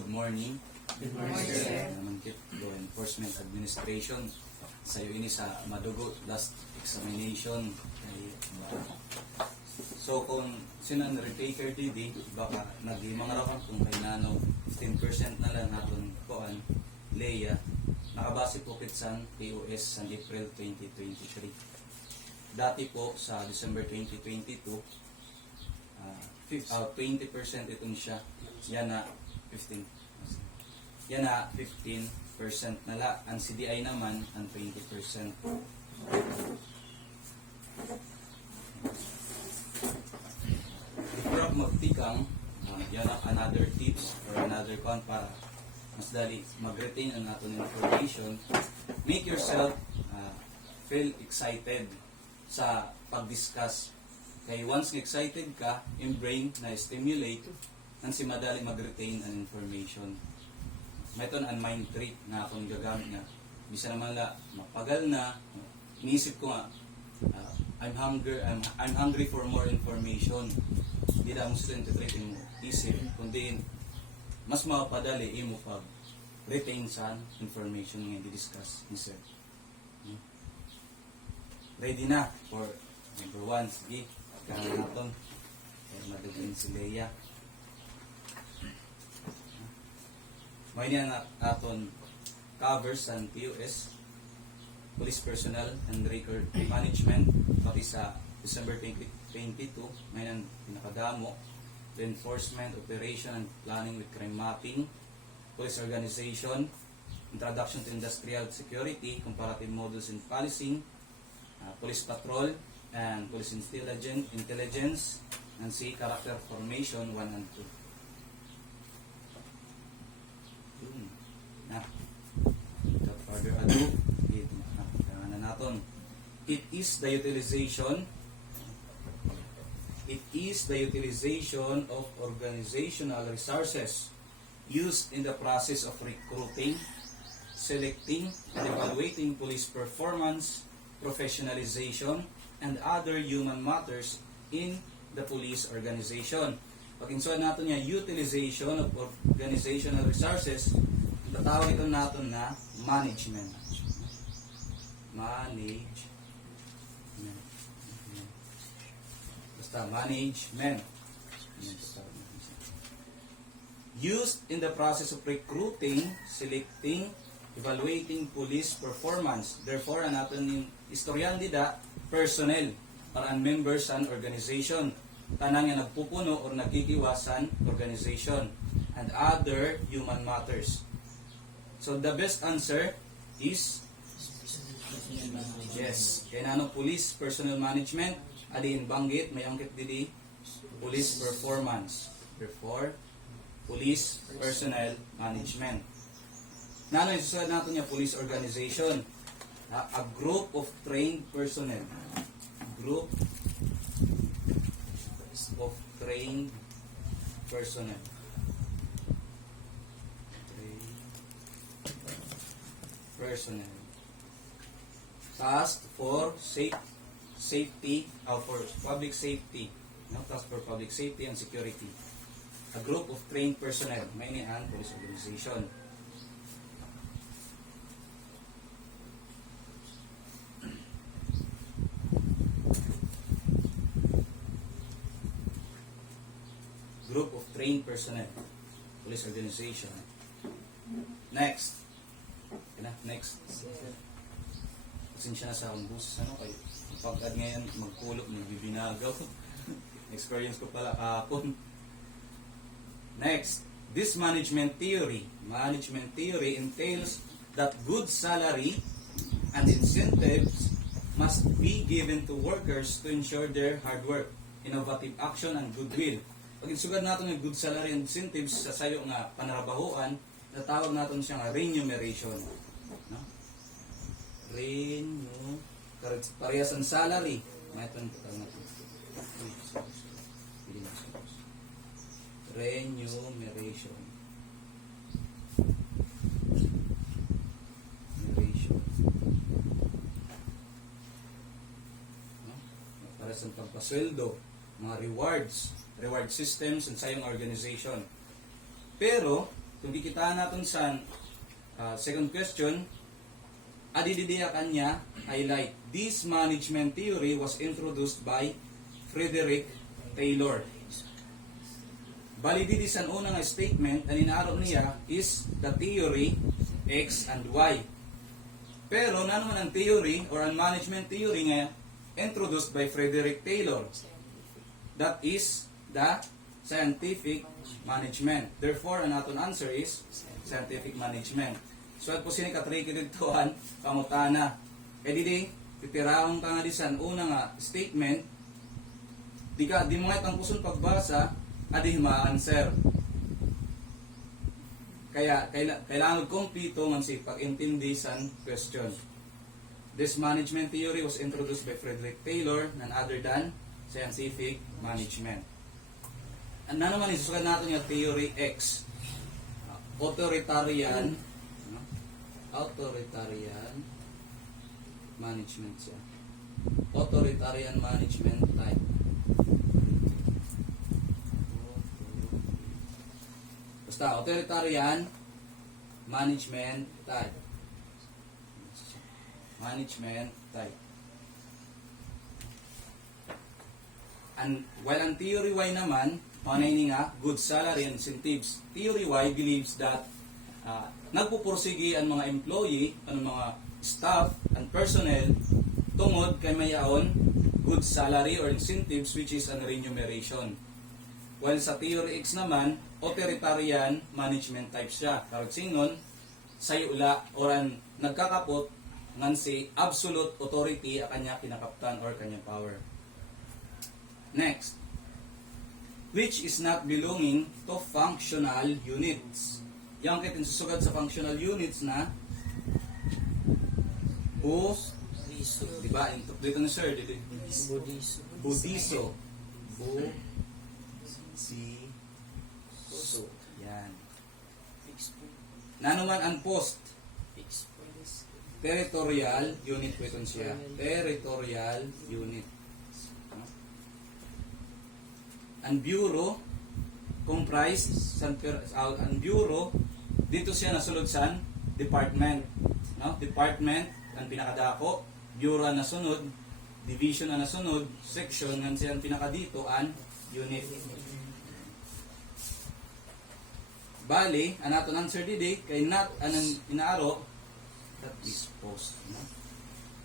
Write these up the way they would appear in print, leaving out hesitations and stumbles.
good morning. Good morning, sir. Namangkit Law Enforcement Administration. Sayo ini sa madugo last examination. So kung sino ang retaker didi, baka naglimang raw kung kay nano 15% na lang naton kuan LEA. Nakabase po kitsan POS sa April 2023. Dati po sa December 2022, 20% itong siya. Yan na 15%. Yan na 15% na la. Ang CDI naman ang 20%. Before ako magtikang, yan ang another tips or another con para mas dali mag-retain ang ating information. Make yourself feel excited sa pag-discuss. Kaya once excited ka, yung brain na stimulate, nang si madali mag-retain ang information. May ito ang mind trick na akong gagamit nga. Bisa naman la, mapagal na, iniisip ko nga, I'm hungry for more information. Hindi na mo sila integrate yung isip, kundi mas mapadali mo pag retain sa information nga i-discuss ni sir. Ready na for number 1. Sige, pagkahan natin. Kaya madagin si LEA. May niya natin covers sa POS, police personnel and record management, pati sa December 2022, may nang pinakadamo, the enforcement, operation, and planning with crime mapping, police organization, introduction to industrial security, comparative models in policing, police patrol, and police intelligence, and C, character formation 1 and 2. Without further ado, kailangan na natin. It is the utilization of organizational resources used in the process of recruiting, selecting, and evaluating police performance, professionalization, and other human matters in the police organization. Pag-insuan natin niya, utilization of organizational resources, tatawag ito natin na management. Basta management. Used in the process of recruiting, selecting, evaluating police performance. Therefore, ang natin yung istoryan dida, personnel, para ang members an organization. Tanang yung nagpupuno o nagkikiwasan organization. And other human matters. So, the best answer is yes. Kaya na police personnel management, alin banggit, may angkit didi, police performance. Therefore, police personnel management. Nano yung susunod natin yung police organization. A group of trained personnel. Group of trained personnel. Task for safety, for public safety. No? Task for public safety and security. A group of trained personnel. May niyan police organization. Group of trained personnel. Police organization. Next. Next. Pasensya na sa akong buses, kayo. Pagkad ngayon, magkulog, nagbibinagaw. Experience ko pala kahapon. Next, this management theory. Management theory entails that good salary and incentives must be given to workers to ensure their hard work, innovative action, and goodwill. Pag isugad natin ng good salary and incentives sa sayo nga panarabahuan, natawag natin siya nga remuneration. No? Parehas ang salary. May ito natin. Remuneration. No? Parehas ang pagpasweldo, mga reward systems and sa iyong organization. Pero kung kikitaan natin sa second question, adididiya kanya highlight. This management theory was introduced by Frederick Taylor. Validity sa unang statement na inaaro niya is the theory X and Y. Pero naman ang theory or ang management theory nga introduced by Frederick Taylor. That is the scientific management. Therefore, ang aton answer is scientific management. So, at po sinikatriki ditoan, pangutana. E di titiraong ka nga di sa unang statement, di mga itang puson pagbasa, adi ma-answer. Kaya kailangan kompleto man si pag-intindi sa question. This management theory was introduced by Frederick Taylor, none other than scientific management. Ano naman isusukat natin yung theory X? Authoritarian management siya. Authoritarian management type. Basta, authoritarian management type. Management type. And while ang theory Y naman, manay nga, good salary and incentives. Theory Y believes that nagpupursigi ang mga employee, ang mga staff and personnel tungod kay mayaon good salary or incentives which is an remuneration. While sa theory X naman, authoritarian management type siya. Karag singnon, sayula or nagkakapot ngan si absolute authority a kanya kinakaptan or kanyang power. Next, which is not belonging to functional units. Yang kitin susugad sa functional units na diba? Dito na sir, dito. Budiso. So, yan. Nanuman ang post. Territorial unit po ito siya. Territorial unit. Ang bureau comprised ang bureau dito siya nasulod sa department. No? Department ang pinakadako, bureau ang nasunod, division ang nasunod, section ang siya pinakadito ang unit. Bali, ang aton answer didi kay not anang inaaro, that is post. No?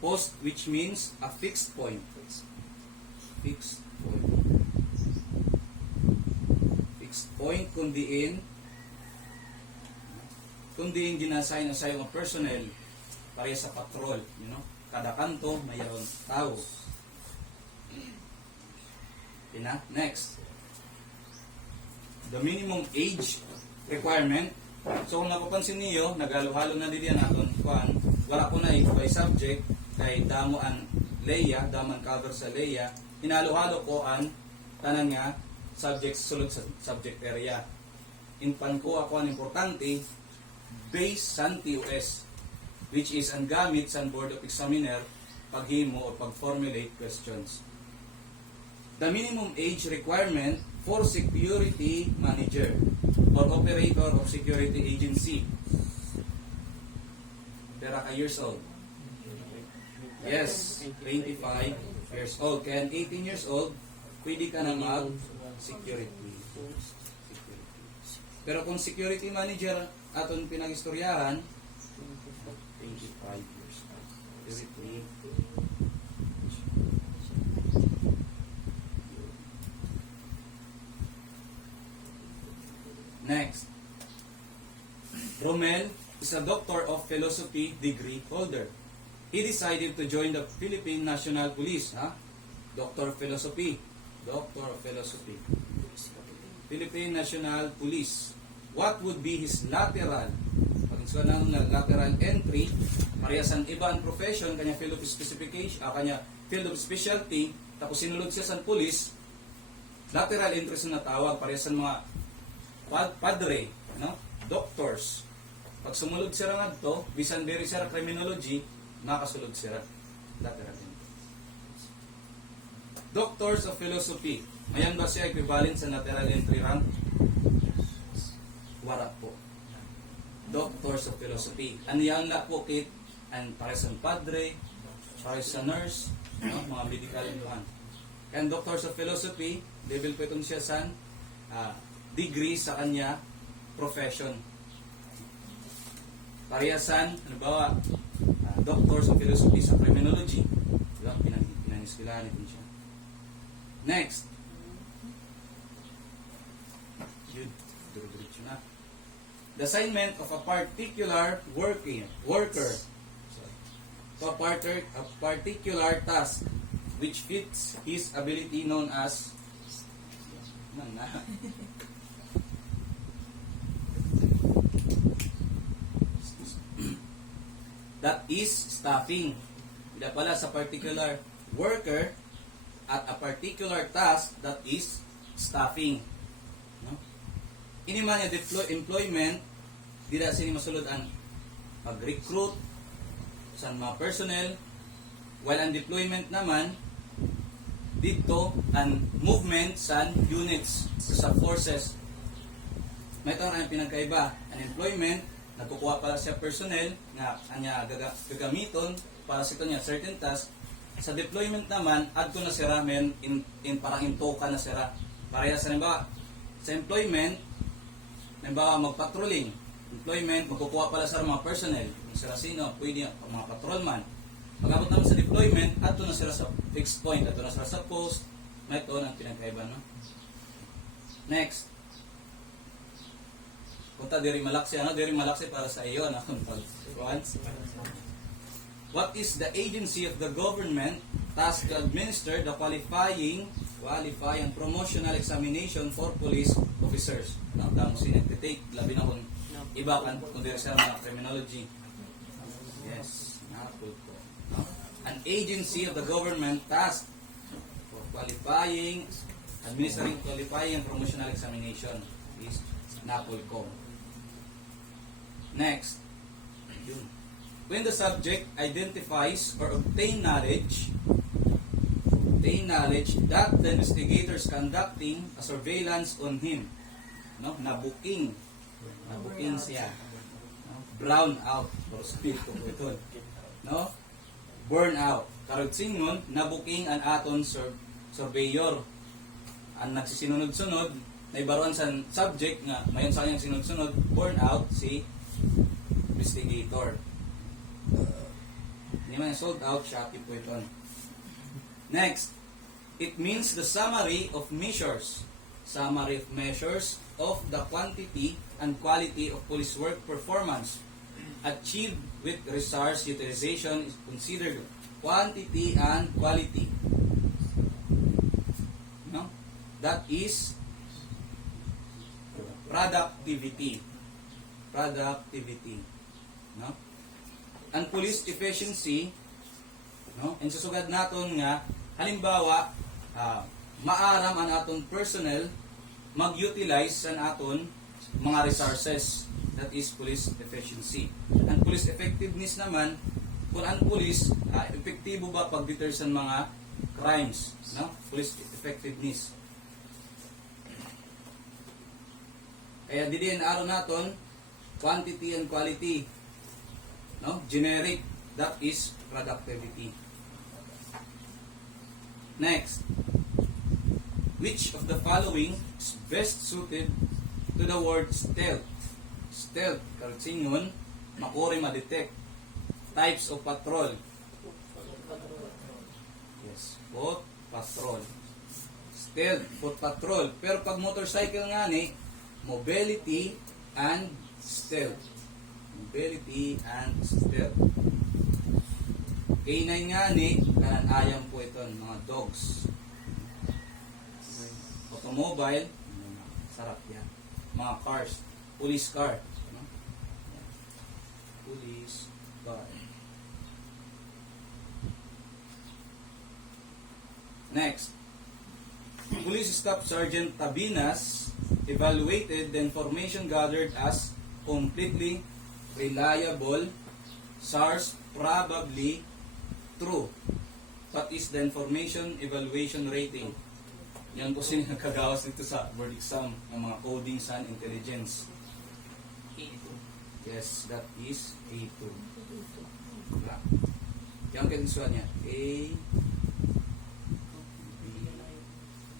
Post which means a fixed point. Fixed point. Fixed point kundiin ginassign sa mga personnel para sa patrol, you know? Kada kanto mayroon tao. Ina, next. The minimum age requirement. So kung napapansin niyo, nagalo-halo na din yan aton kuan. Wala ko na by subject kay damo ang LEA, damo ang cover sa LEA. Hinalo-halo ko ang tanan nga subject sulod sa subject area. In pan ko ako ang importante based sa TOS, which is ang gamit sa Board of Examiner paghimo o pag-formulate questions. The minimum age requirement for security manager or operator of security agency. Pera ka years old? Yes, 25 years old. Kaya 18 years old, pwede ka na mag-security. Pero kung security manager aton pinag-istoryahan, 25 years old. Next. Romel is a doctor of philosophy degree holder. He decided to join the Philippine National Police. Doctor of Philosophy. Doctor of Philosophy. Philippine National Police. What would be his lateral? Pag-insuan na lateral entry, parehas ang iba ang profession, kanya field of specification, kanya field of specialty, tapos sinulod siya sa police, lateral entry sa natawag, parehas ang mga padre, no? Doctors. Pag sumulod sila nga to, bisan diri sila criminology, makasulod sila lateral entry. Doctors of Philosophy. Ayan ba siya equivalent sa lateral entry rank? Wala po. Doctors of Philosophy. Ano yan la po kit? And para sa padre, para sa nurse, no? Mga medical yan. And Doctors of Philosophy, level po itong siya sa degree sa kanya profession. Pariyasan, halimbawa, Doctors of Philosophy sa Criminology. Diba? Pinaniskilahan ito siya. Next. Yun. Duro-diretso na. The assignment of a particular worker to a particular task which fits his ability known as that is staffing. Ida pala sa particular worker at a particular task that is staffing. No? Ini man yung employment, di na sini masulod ang pag-recruit sa mga personnel, while ang deployment naman dito ang movement sa units sa forces. May ito ang pinagkaiba. Ang employment, nagkukuha pala siya personnel nga kanya gagamiton para sa ito niya certain task. Sa deployment naman, add ko na sira men in parang intoka na sira. Pareha sa nimba, sa employment, nimba magpatrolling. Employment, magkukuha pala sa mga personnel. Sira sino, pwede mga patrolman. Pag-abot naman sa deployment, add na sira sa fixed point, add na sira sa post. May ito ang pinagkaiba, no? Next. Punta diri malaksi, diri malaksi para sa iyo na what is the agency of the government tasked to administer the qualifying promotional examination for police officers? No, damo siya take labi na kung iba kan kung diri sa mga criminology. Yes, napul ko. No? An agency of the government tasked for administering qualifying promotional examination is napul ko. Next, when the subject identifies or obtain knowledge that the investigator is conducting a surveillance on him, no, nabuking siya, no? Brown out or speed ko ito, no, burn out. Karod singon nabuking an aton surveyor ang nagsisinunod-sunod na ibaruan sa subject nga mayon sa kanyang sinunod-sunod, burn out si investigator. Hindi man sold out, Shopee po ito. Next, it means the summary of measures of the quantity and quality of police work performance achieved with resource utilization is considered quantity and quality. No? That is productivity. No? Ang police efficiency, no? And susugad naton nga halimbawa maaram ang aton personnel mag-utilize sa aton mga resources, that is police efficiency. Ang police effectiveness naman kung ang police epektibo ba pag-deter sa mga crimes, no? Police effectiveness. Kaya didiin araw naton quantity and quality, no? Generic, that is productivity. Next, which of the following is best suited to the word stealth? Stealth, karutsingon, makuri ma-detect. Types of patrol. Yes, foot patrol. Stealth, foot patrol. Pero pag motorcycle nga ni, mobility and stealth. Mobility and stealth. K9 nga ni, kanan ayam po ito, mga dogs. Automobile, sarap yan. Mga cars, police car. No? Police car. Next, Police Staff Sergeant Tabinas evaluated the information gathered as completely reliable, source probably true. What is the information evaluation rating? Yan po sila nagkagawas dito sa board exam ng mga coding sa intelligence. Yes, that is A2. Diba? Yan kayo suwan niya. A, B,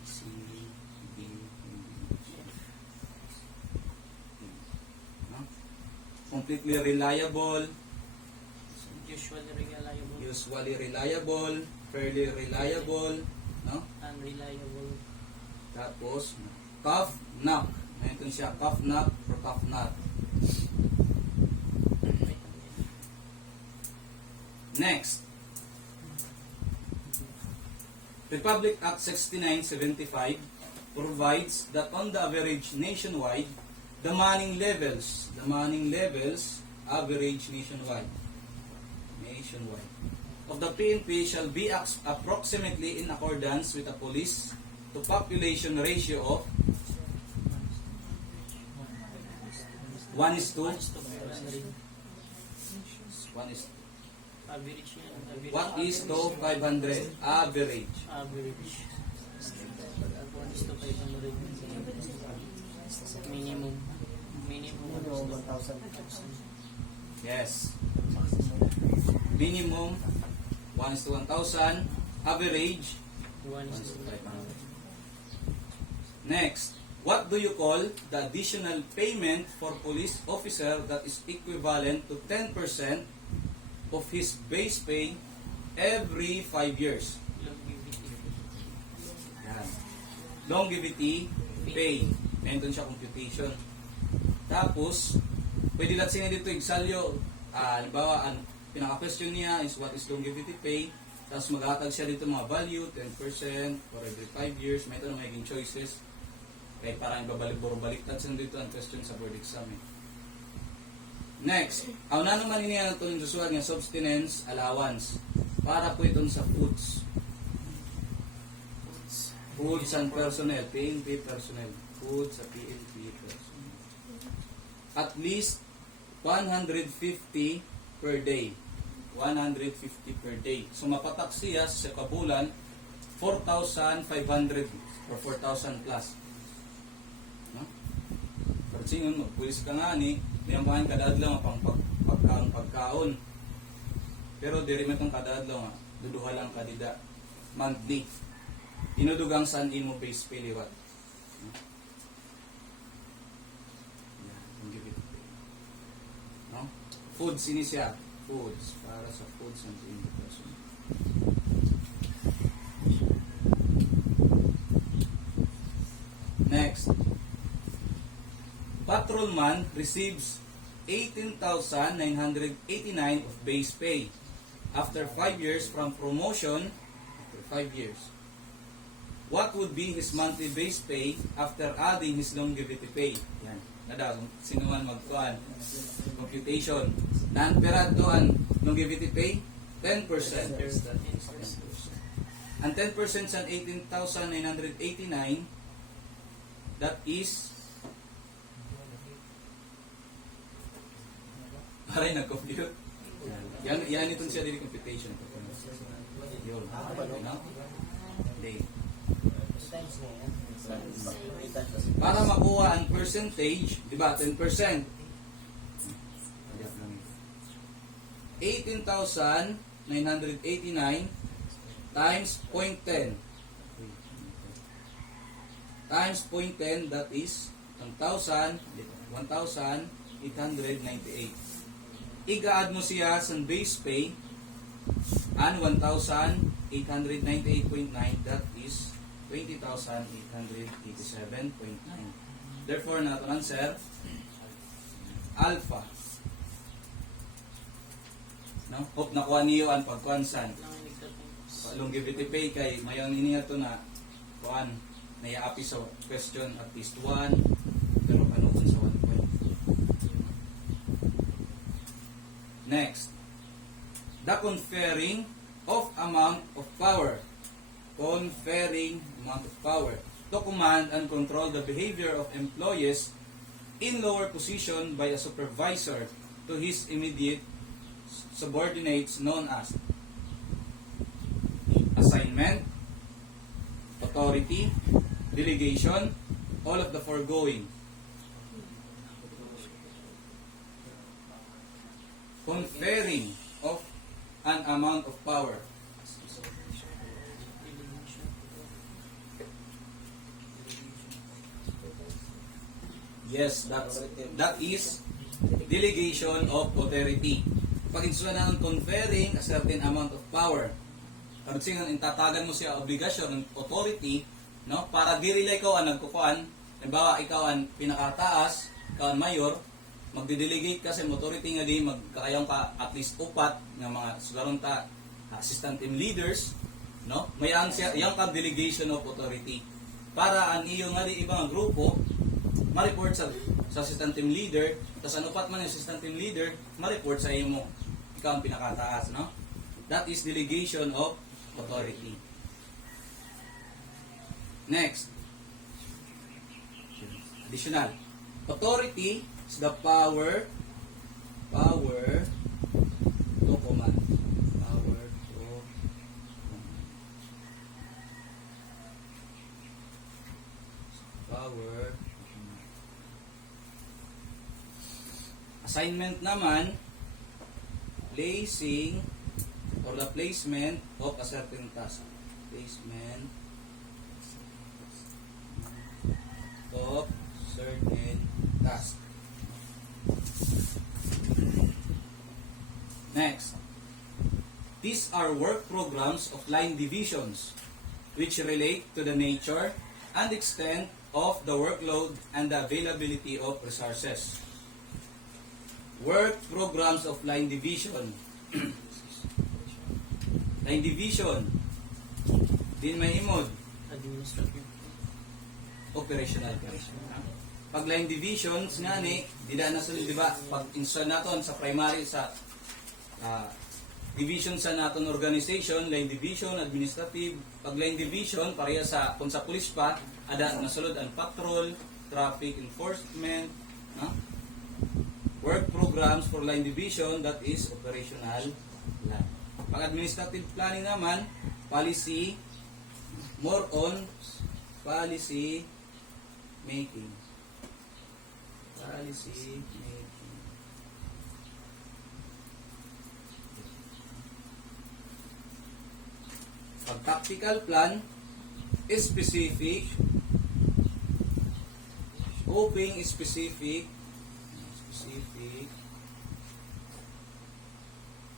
C, D, E, F. No? Completely reliable, usually reliable, fairly reliable, no? Unreliable. Tapos, cuff, knock. Mayroon siya, cuff knock or cuff knot. Next, Republic Act 6975 provides that on the average nationwide, the manning levels average nationwide of the PNP shall be approximately in accordance with a police to population ratio of 1:500. Average yan. What is to 500? Average. Average. 1:500. Minimum. Minimum 1,000. Yes. Minimum 1:1,000. Average 1:500. Next, what do you call the additional payment for police officer that is equivalent to 10% of his base pay every 5 years? Yan. Longevity pay. Meron siya computation. Tapos, pwede lang sila dito igsalyo. Halimbawa, pinaka-question niya is what is longevity pay. Tapos mag-aatag siya dito mga value, 10% for every 5 years. May ito na magiging choices. Kaya parang babalik-baliktad sa dito ang question sa board exam. Next, ang na naman hinihan ito ng Joshua ng subsistence allowance para po itong sa foods. Foods and personnel, PNP personnel. Foods sa PNP personnel. At least 150 per day. 150 per day. So mapatak siya sa kabulan 4,500 or 4,000 plus. No? Pero singon, magpulis ka nga ni, may ang mga kadadlaw pang pagkaon. Pero diri man tong kadadlaw nga, duduha lang kadida monthly. Inudugang saan imo base pay liwat. No? Food sini siya. Foods, para sa foods and person. Next, patrolman receives 18,989 of base pay after 5 years from promotion. After 5 years, what would be his monthly base pay after adding his longevity pay? Yan. Nada, sino man magkuhan. Computation. Non-perad to ang longevity pay? 10%. 10%. And 10% sa 18,989, that is, paray nag-compute. Yan itong siya dili computation. Yun. No? Day. Para makuha ang percentage, di ba, 10%. 18,989 times 0.10 times 0.10, that is 1,898. Iga-add mo siya sa base pay and 1,898.9, that is 20,887.9. Therefore, nato answer alpha. No? Hope nakuha niyo ang pagkuansan. Longevity pay kay mayang niya to na kuan naya-api sa question at least 1 pero kanuon sa 1 point. Next, the conferring of amount of power. Conferring amount of power to command and control the behavior of employees in lower position by a supervisor to his immediate subordinates, known as assignment, authority, delegation, all of the foregoing. conferring of an amount of power. Yes, that is delegation of authority. Pag insulan na ng conferring a certain amount of power, pag tatagan mo siya obligasyon ng authority, no, para diri lang ikaw ang nagkukuan, halimbawa ikaw ang pinakataas, ikaw ang mayor, magde-delegate ka sa authority nga di magkakayang ka at least upat ng mga sugaron ta assistant team leaders, no, mayang siya yang ka delegation of authority para ang iyo nga di ibang grupo ma-report sa assistant team leader, tapos anupat man yung assistant team leader ma-report sa iyo mo, ikaw ang pinakataas, no. That is delegation of authority. Next, additional authority is the power to command. Assignment naman, placing or the placement of a certain task. Placement of certain task. Next, these are work programs of line divisions which relate to the nature and extent of the workload and the availability of resources. Work programs of line division. Line division. Din may imod. Administrative. Operational. Pag line divisions nga ni, dida na sulod, di ba? Pag install naton sa primary sa division sa naton organization, line division, administrative. Pag line division, pareha sa kung sa police pa, ada nasulod ang patrol, traffic enforcement, no? Work programs for line division, that is operational plan. Pag administrative planning naman, policy, more on policy making. Policy making. Pag tactical plan, specific, hoping specific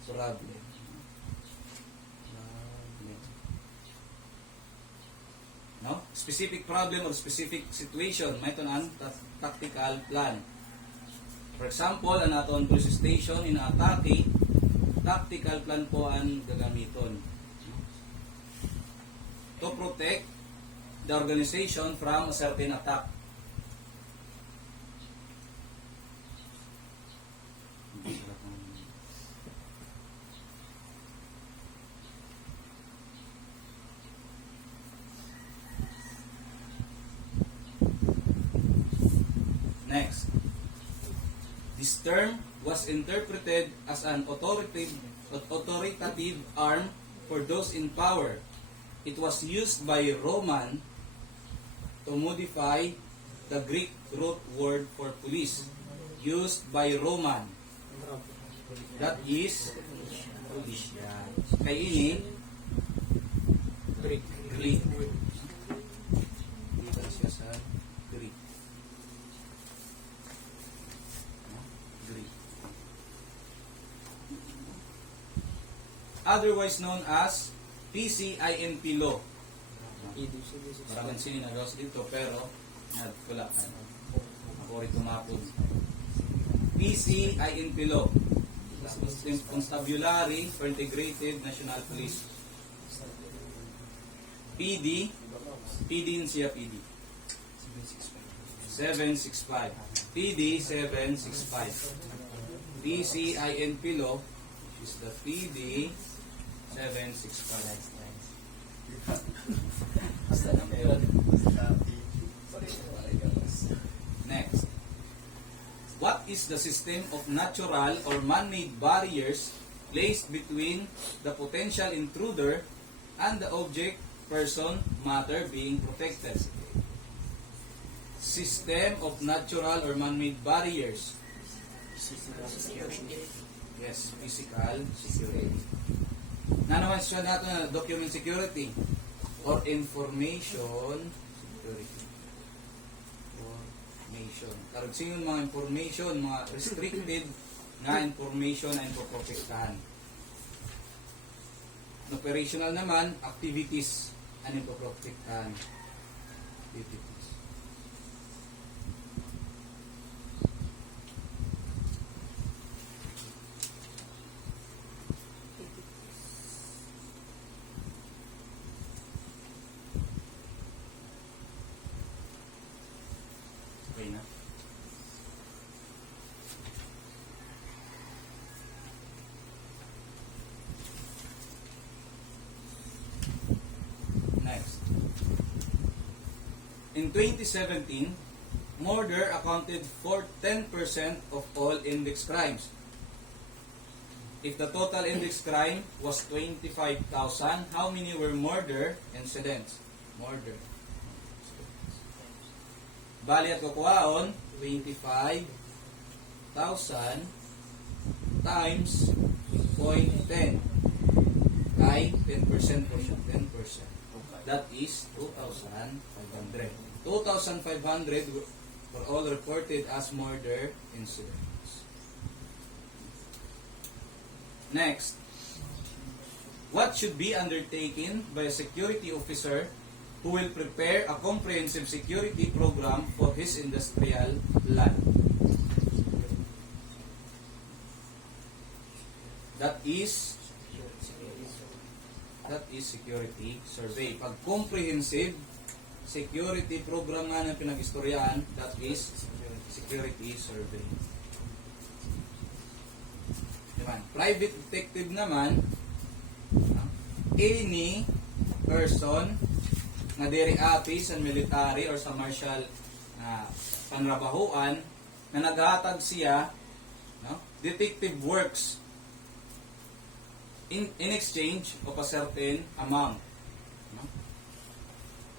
problem. No? Specific problem or specific situation, may ito na tactical plan. For example, ang aton police station ina-atake, tactical plan po ang gagamiton to protect the organization from a certain attack. Next, this term was interpreted as an authoritative arm for those in power. It was used by Roman to modify the Greek root word for police, used by Roman. That is police. Kay ini Greek. Dito siya sa Greek. Otherwise known as PCINP law. Maraming sininagawas dito pero wala ka. Ako rin tumapon. PCINP law. Constabulary for Integrated National Police. PD yun siya PD. 765. PD 765. PCINP law is the PD 765. Next. What is the system of natural or man-made barriers placed between the potential intruder and the object, person, matter being protected? System of natural or man-made barriers. Yes, physical security. Na naman siya nato na document security or information security. Information. Karag singon mga information, mga restricted nga information na ipoprotektahan. Operational naman, activities ang ipoprotektahan. Activities. Okay na. Next. In 2017, murder accounted for 10% of all index crimes. If the total index crime was 25,000, how many were murder incidents? Murder. Bali at kukuhaon, 25,000 times 0.10 ay 10% po siya. 10%. That is 2,500. 2,500 were all reported as murder incidents. Next, what should be undertaken by a security officer who will prepare a comprehensive security program for his industrial land? That is security survey. Pag comprehensive security program nga na pinag-istoryahan, that is security survey. Diba? Private detective naman, any person nga diri api sa military or sa martial panrabahuan na naghatag siya detective works in exchange of a certain amount.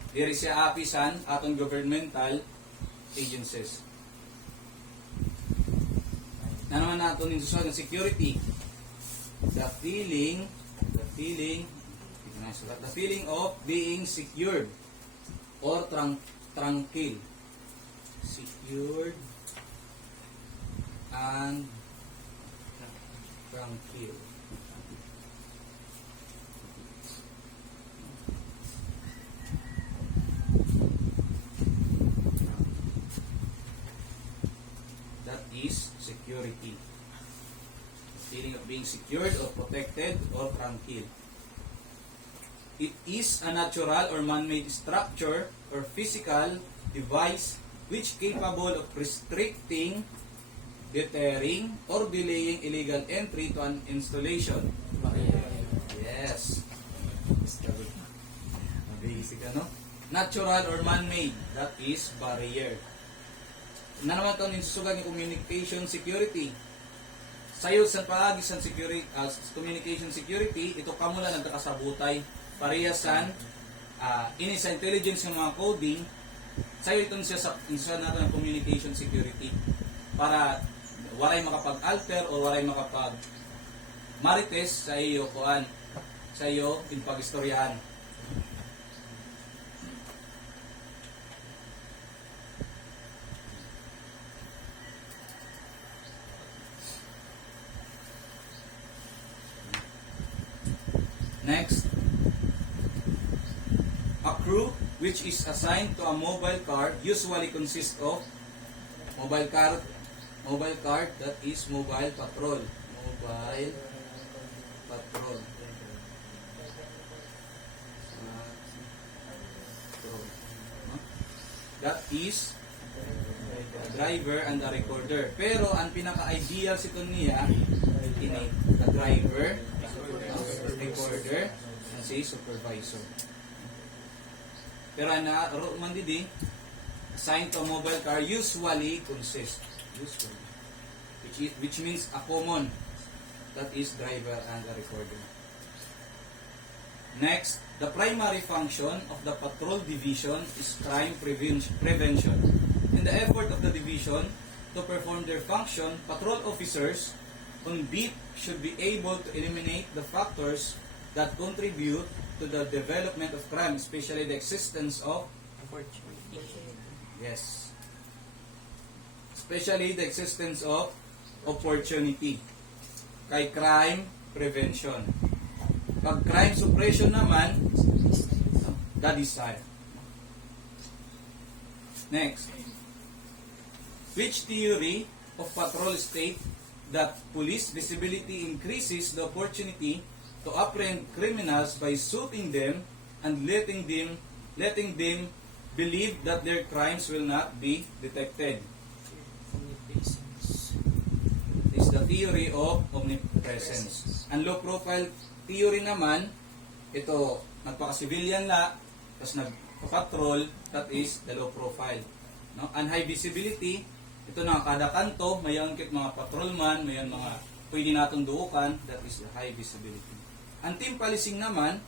Diri siya apisan aton governmental agencies. Na naman nato nin susod ng security. The feeling of being secured or tranquil. Secured and tranquil. That is security. The feeling of being secured or protected or tranquil. It is a natural or man-made structure or physical device which capable of restricting, deterring, or delaying illegal entry to an installation. Yes. Basic ano? Natural or man-made. That is barrier. Na naman ito ninsusugan yung communication security. Sayo sa paagi sa security, communication security, ito kamula nagkakasabutay. Pariyasan, ini sa intelligence ng mga coding, sayo itong siya sa natin ng communication security. Para waray makapag-alter o waray makapag-marites sa iyo kuan, sa iyo in pag-istoryahan. Next, a crew which is assigned to a mobile car usually consists of mobile car that is mobile patrol. Mobile patrol. That is the driver and the recorder. Pero ang pinaka-ideal sito niya ini the driver, recorder, and si supervisor. Pero na man didi assigned to a mobile car usually consists which means a common, that is driver and the recorder. Next, the primary function of the patrol division is crime prevention. In the effort of the division to perform their function, patrol officers on beat should be able to eliminate the factors that contribute to the development of crime, especially the existence of, yes, especially the existence of opportunity. Kay crime prevention. Pag crime suppression naman, the desire. Next. Which theory of patrol state that police visibility increases the opportunity to apprehend criminals by shooting them and letting them believe that their crimes will not be detected? Is the theory of omnipresence. Ang low profile theory naman, ito, nagpaka-civilian la, tapos nagpa-patrol, that is the low profile. No? Ang high visibility, ito na kada kanto, may angkit mga patrolman, may mga pwede natong duukan, that is the high visibility. Ang team policing naman,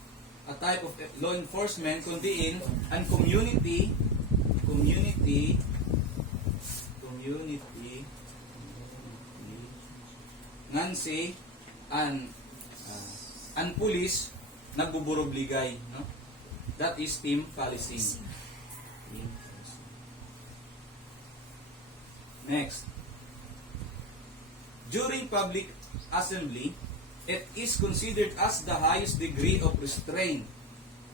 a type of law enforcement kundiin ang community ngansi ang police nagbuburobligay, no? That is team policing. Next. During public assembly, it is considered as the highest degree of restraint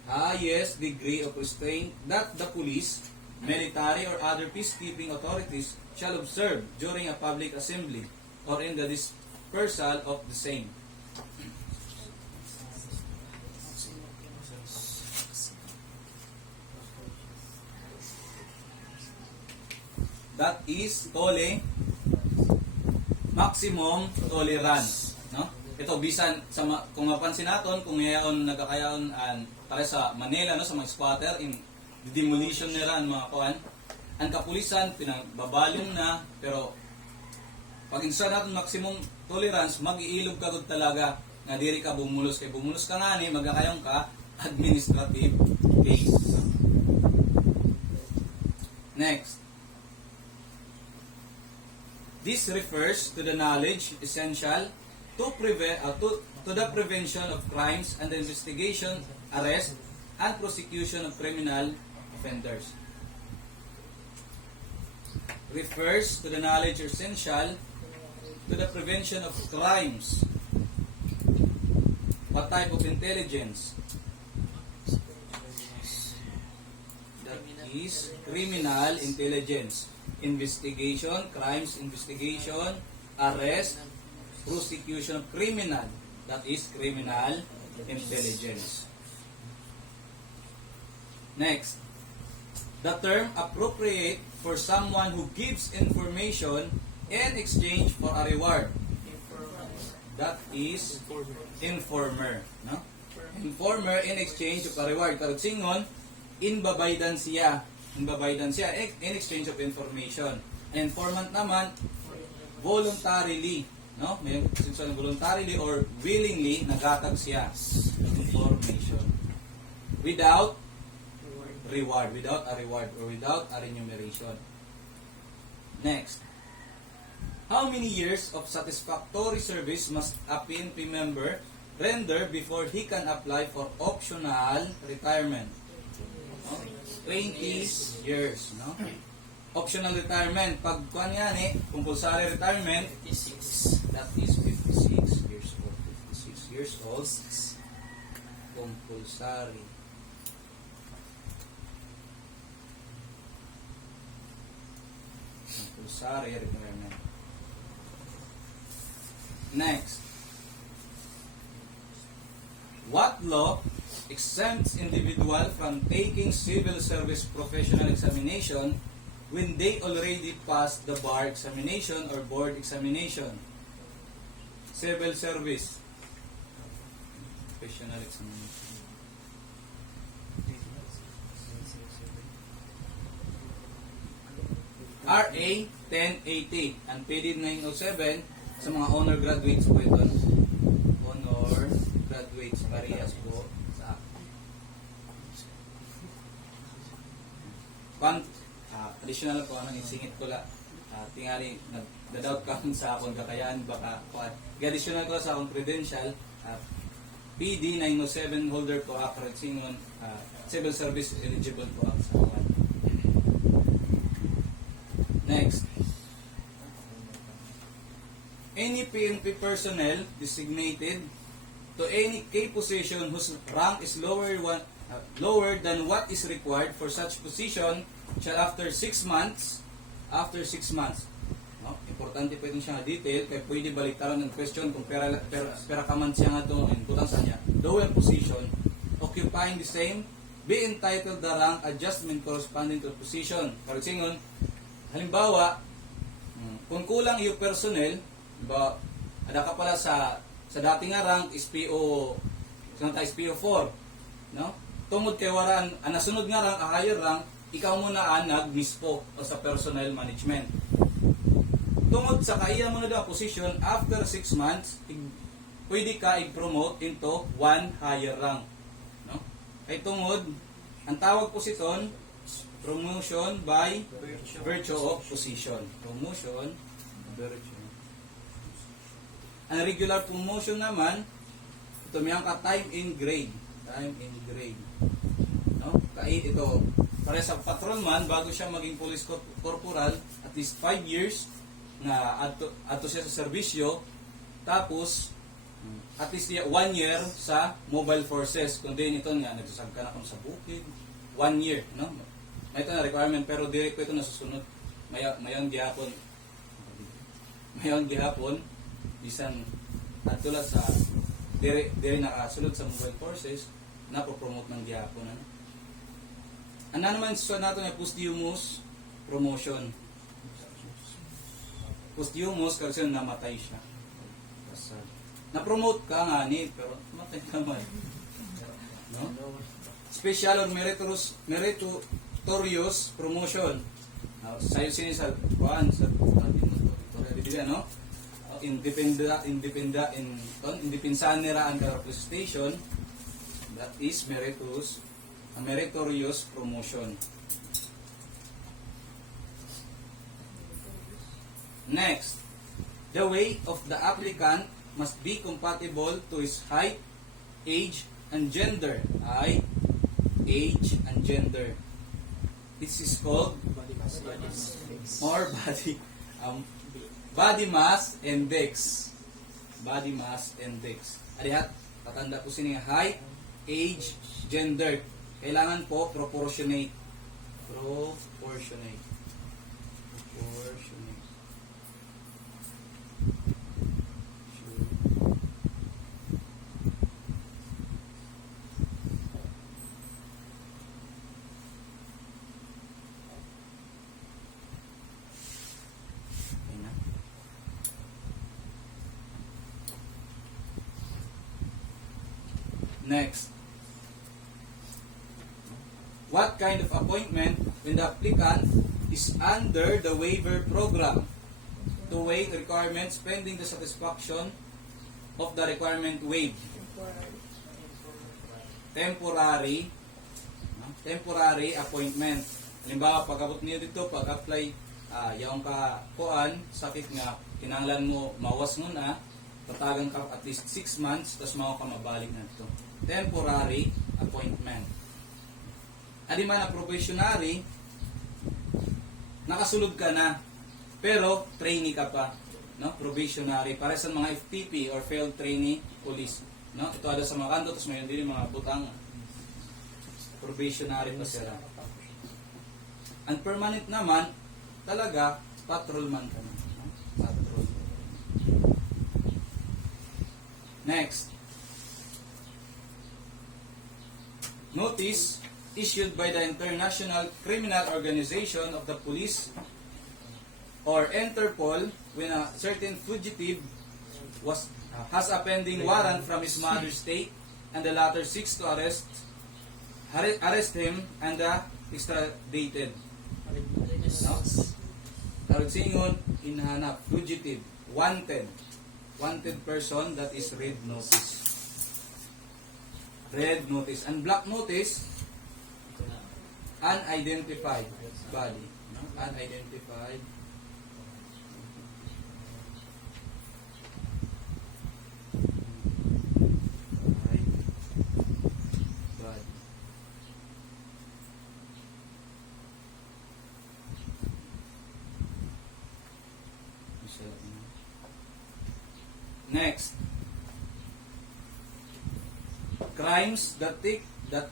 that the police, military, or other peacekeeping authorities shall observe during a public assembly or in the dispersal of the same. That is maximum tolerance, no? Ito bisan sa kung mapansin naton kung ngayon nagakayaon para sa Manila, no, sa mga squatter in demolition nila ang mga kuan, ang kapulisan pinagbabalong na, pero pag insa naton maximum tolerance, mag-iilog ka gud talaga nga diri ka bumulos ka nga ni magakayong ka administrative case. Next. This refers to the knowledge essential to the prevention of crimes and the investigation, arrest, and prosecution of criminal offenders. Refers to the knowledge essential to the prevention of crimes. What type of intelligence? That is criminal intelligence. Investigation, crimes investigation, arrest, prosecution of criminal. That is criminal intelligence. Next. The term appropriate for someone who gives information in exchange for a reward. That is informer. No? Informer in exchange of a reward. Karugsingon, inbabaydan siya in exchange of information. Informant naman, voluntarily, no? May voluntarily or willingly nagatag siya information without a reward or without a remuneration. Next. How many years of satisfactory service must a PNP member render before he can apply for optional retirement? No? 20 years, no? Optional retirement. Pag kuan yan compulsory retirement, that is 56 years old. 56 years old. Compulsory. Compulsory retirement. Next. What law exempts individual from taking civil service professional examination when they already passed the bar examination or board examination? Civil service professional examination. RA 1080 and PD 907 sa mga honor graduates po ito. Honor graduates parehas po sa additional po isingit ko la tingali nagda-doubt ka sa akong kakayaan baka kuan. Additional ko sa akong credential, PD 907 holder ko ako singon civil service eligible ko ako sa kuan. Next. Any PNP personnel designated to any K position whose rank is lower than what is required for such position shall after 6 months, no? Importante po itong siya nga detail, kaya pwede baliktaran ng question kung pera ka man siya nga ito, butang sa niya, lower position, occupying the same, be entitled the rank adjustment corresponding to the position. Karusingon, halimbawa, kung kulang yung personnel, diba, ada ka pala sa dating nga rank is PO, SPO 4, no? Tungod kay waran, nasunod nga rank, higher rank, ikaw muna nag-mispo o sa personnel management. Tungod sa kaya mo na daw position, after 6 months, pwede ka i-promote into 1 higher rank. No? Kay tungod, ang tawag position, promotion by virtue of position. Promotion, virtue. Ang regular promotion naman, ito mayang ka time in grade. Time in grade. No? Kaya ito, para sa patrolman, bago siya maging police corporal, at least 5 years na ato siya sa serbisyo, tapos at least 1 year sa mobile forces. Kundi ito nga, nagsasagka na kung sa bukid, 1 year. No? May ito na requirement, pero direct ko ito nasusunod. Mayon gihapon, bisan at tulad sa dire nakasunod sa mobile forces, napopromote ng gihapon. Ano? Ano naman sa nato na posthumous promotion. Posthumous kasi namatay siya. Na-promote ka nga ni, pero matay naman. No? Special or meritorious promotion. Sayo sinisal, kuan sa no? Independent niraan ka police station, that is meritorious promotion. Next, the weight of the applicant must be compatible to his height, age, and gender. Height, age, and gender. This is called body mass index. Body mass index. Alihat, tatanda ko siya height, age, gender. Kailangan po proportionate. Proportionate. Next. What kind of appointment when the applicant is under the waiver program to waive requirements pending the satisfaction of the requirement waived? Temporary appointment. Halimbawa, pag-abot niyo dito, pag-apply, yung kuan, sakit nga, kinanglan mo, mawas mo na, tatagang ka at least 6 months, tapos mao ka mabalik na ito. Temporary appointment. Adi man na probationary, nakasulod ka na, pero trainee ka pa, no? Probationary, para sa mga FTP or failed trainee police, no? Ito ada sa mga kanto, tapos mayroon din mga butang probationary pa sila. Ang permanent naman, talaga, patrolman ka na. No? Patrol. Next. Notice issued by the International Criminal Organization of the Police or Interpol when a certain fugitive has a pending warrant from his mother's state and the latter seeks to arrest him and extradited. No? Tarugsingon, inhanap, fugitive, wanted person, that is red notice. Red notice. And black notice, unidentified body. No? Unidentified Next, crimes that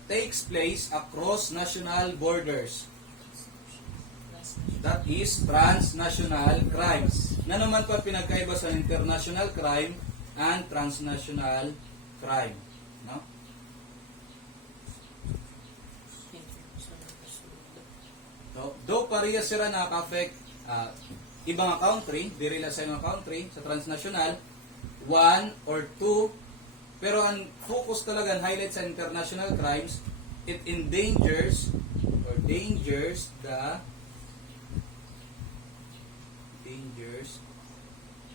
takes place across national borders. That is transnational crimes. Na naman pa pinagkaiba sa international crime and transnational crime, no? So, though parehas sila nakaka-affect ibang country, diri lang sa ibang country, sa transnational, one or two, pero ang focus talaga, highlight sa international crimes, it endangers or dangers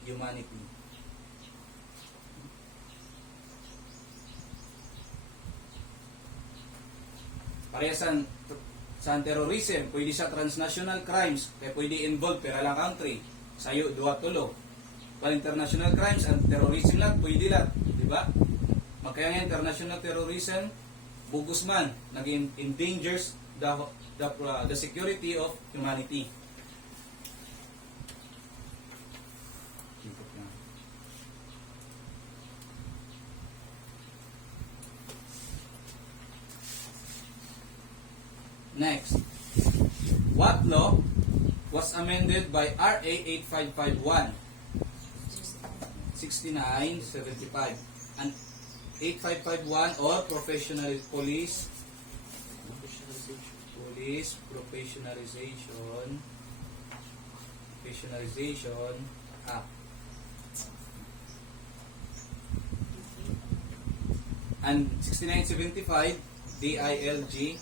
humanity. Parehas sa terrorism, pwede sa transnational crimes, kaya pwede involved pero lang country. Sayo, duwa tulo. Pag international crimes and terrorism lang, pwede lang. Diba? Magkaya nga international terrorism, bugus man, nag-endangers the security of humanity. Next, what law was amended by RA 8551 6975 and 8551 or Police Professionalization Act, and 6975 DILG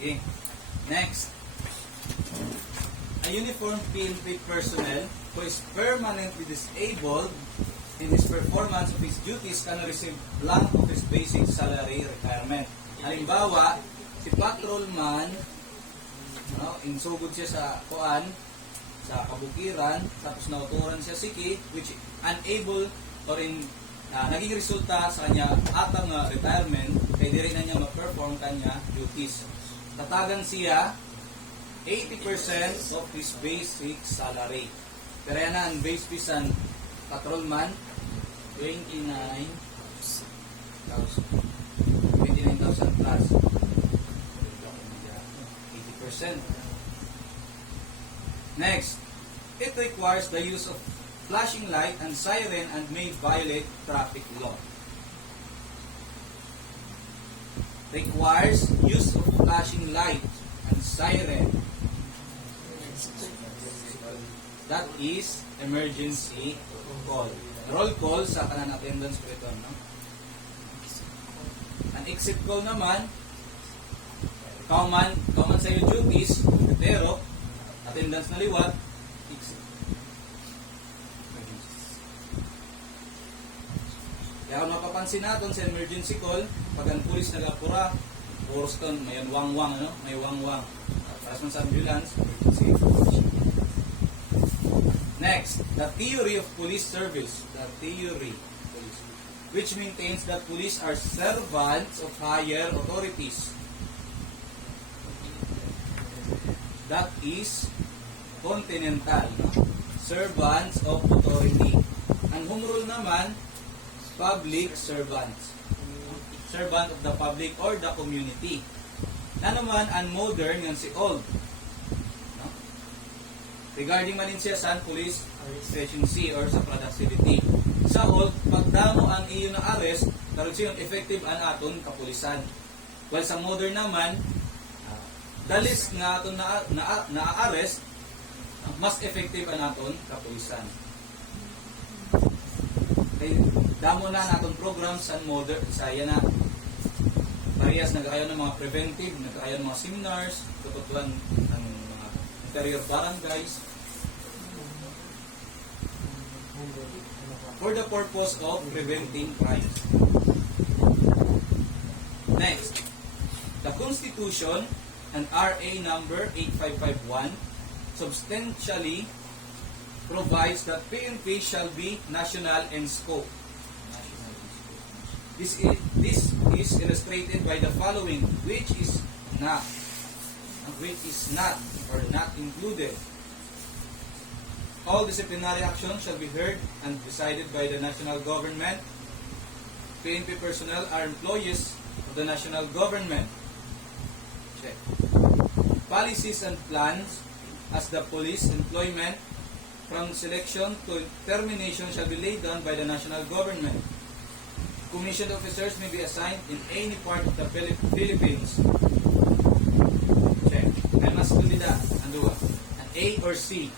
Okay. Next, a uniformed PNP personnel who is permanently disabled in his performance of his duties can receive blank of his basic salary retirement. Halimbawa, si patrolman, insugod siya sa kuan, sa kabukiran, tapos nauturan siya siki, which unable or naging resulta sa kanya atang retirement, kaya di rin na niya ma-perform kanya duties. Tatagan siya 80% of his basic salary. Pero yan na ang base pisan patrolman, 29,000 plus 80%. Next, it requires the use of flashing light and siren and may violate traffic law. Requires use of flashing light and siren. That is emergency call. Roll call sa kanan attendance ko ito, no? An exit call naman, kauman sa iyo duties, pero attendance na liwat, exit. Kaya kung mapapansin natin sa emergency call, pag ang pulis nag-apura, Boston, may wang-wang, ano? May wang-wang. Para sa ambulance, emergency. Next, the theory of police service. The theory. Which maintains that police are servants of higher authorities. That is continental, no? Servants of authority. Ang home rule naman, public servants. Servant of the public or the community. Na naman, ang modern, yan si old. No? Regarding man siya sa police efficiency or sa productivity. Sa old, pagdamo ang iyo na arrest, karon siya effective ang aton kapulisan. While sa modern naman, dalis nga aton na-arrest, mas effective ang aton kapulisan. Okay, damo na naton program sa modern, saya na parehas nag-aayon ng mga preventive, nag-aayon ng mga seminars, tututuan ng mga interior barangays for the purpose of preventing crimes. Next, the Constitution and RA number 8551 substantially provides that PNP shall be national in scope. This is illustrated by the following, which is not or not included. All disciplinary actions shall be heard and decided by the national government. PNP personnel are employees of the national government. Check. Policies and plans as the police employment from selection to termination shall be laid down by the national government. Commissioned officers may be assigned in any part of the Philippines. Check. May mas kulida. Ang duwa. An A or C?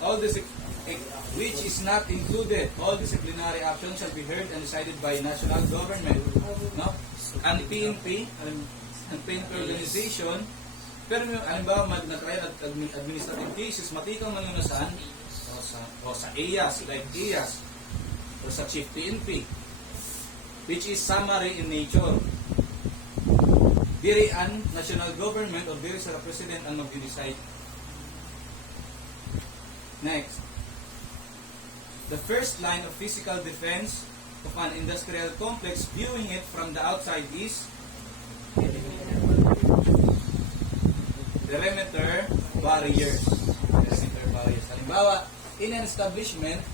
All which is not included. All disciplinary actions shall be heard and decided by national government. No? Ang PNP, ang PNP organization, pero halimbawa, nag-try at administrative cases, matikang man yun saan? O sa EAS, like EAS, o sa Chief PNP, which is summary in nature. Diri ang national government o diri sa president ang mag-decide. Next, the first line of physical defense of an industrial complex viewing it from the outside is perimeter barriers. Perimeter barriers. Halimbawa, in an establishment,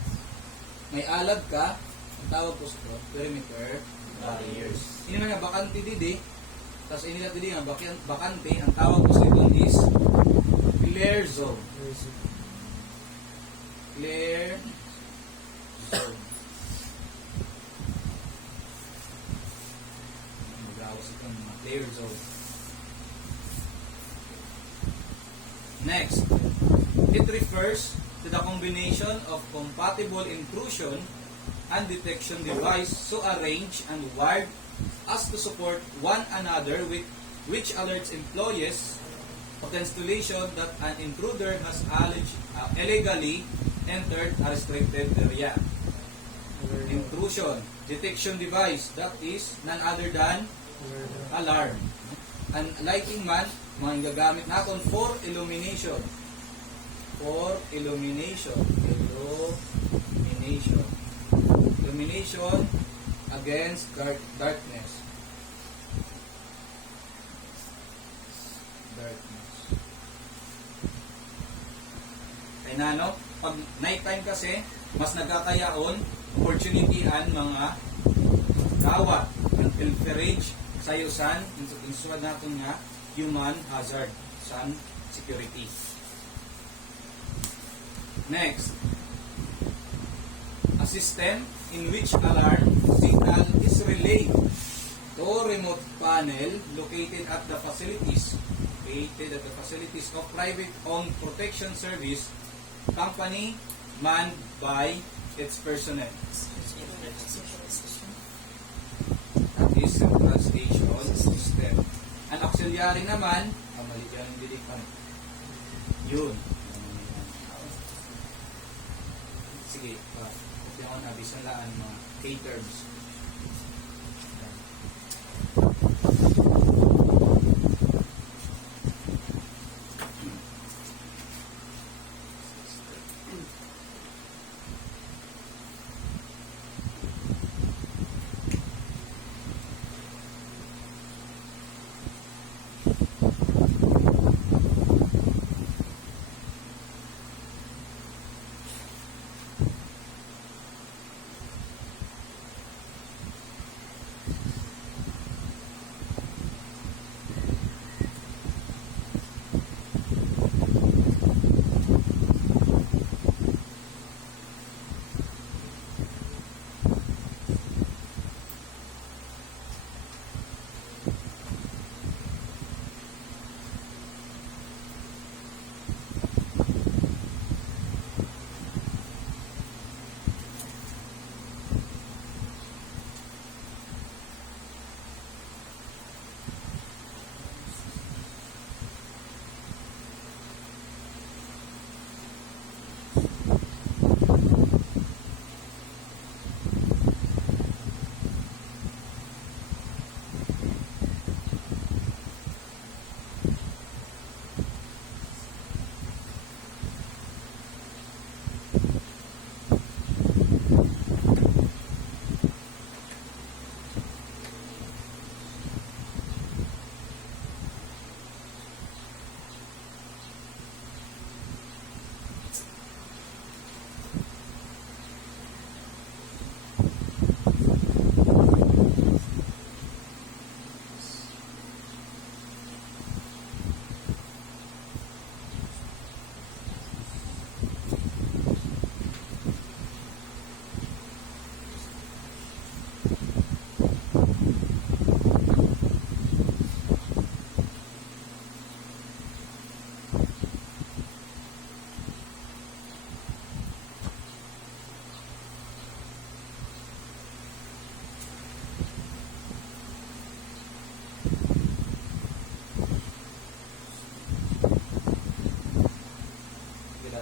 may alab ka, ang tawag po sa perimeter barriers. Ini mga bakante didi, tapos ini natin didi nga bakante, ang tawag po sa ito is clear zone. Clear zone. Magawas ito mga clear zone. Next, it refers to the combination of compatible intrusion and detection device so arranged and wired as to support one another with which alerts employees of the installation that an intruder has illegally entered a restricted area. Intrusion, detection device, that is none other than alarm. And lighting man, mga gagamit natin for illumination. For illumination. Illumination against darkness. Kaya na, no? Pag nighttime kasi, mas nagkakayaon, opportunity ang mga kawat, ang pilferage, sayusan, insuad natin nga, human hazard, sun security. Next, a system in which alarm signal is relayed to remote panel located at the facilities of private-owned protection service company manned by its personnel. That is central station system. Ang auxiliary naman, mali yan, yun. Sige, ito yung nabisan lang mga K-terms.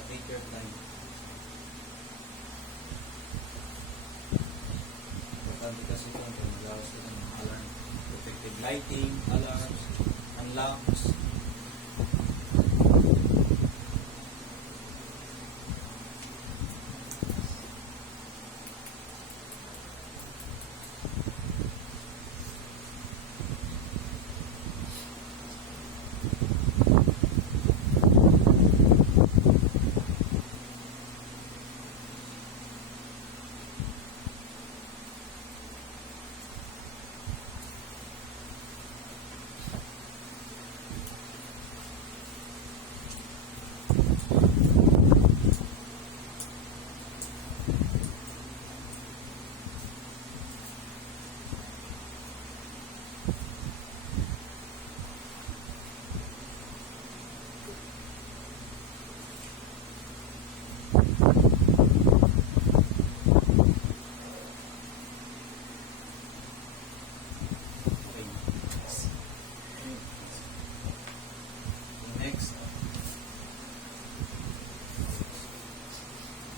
Take your time. Importante kasi ito ang pag-gawas ito ng alarm. Protective lighting, alarms, and lamps. Next.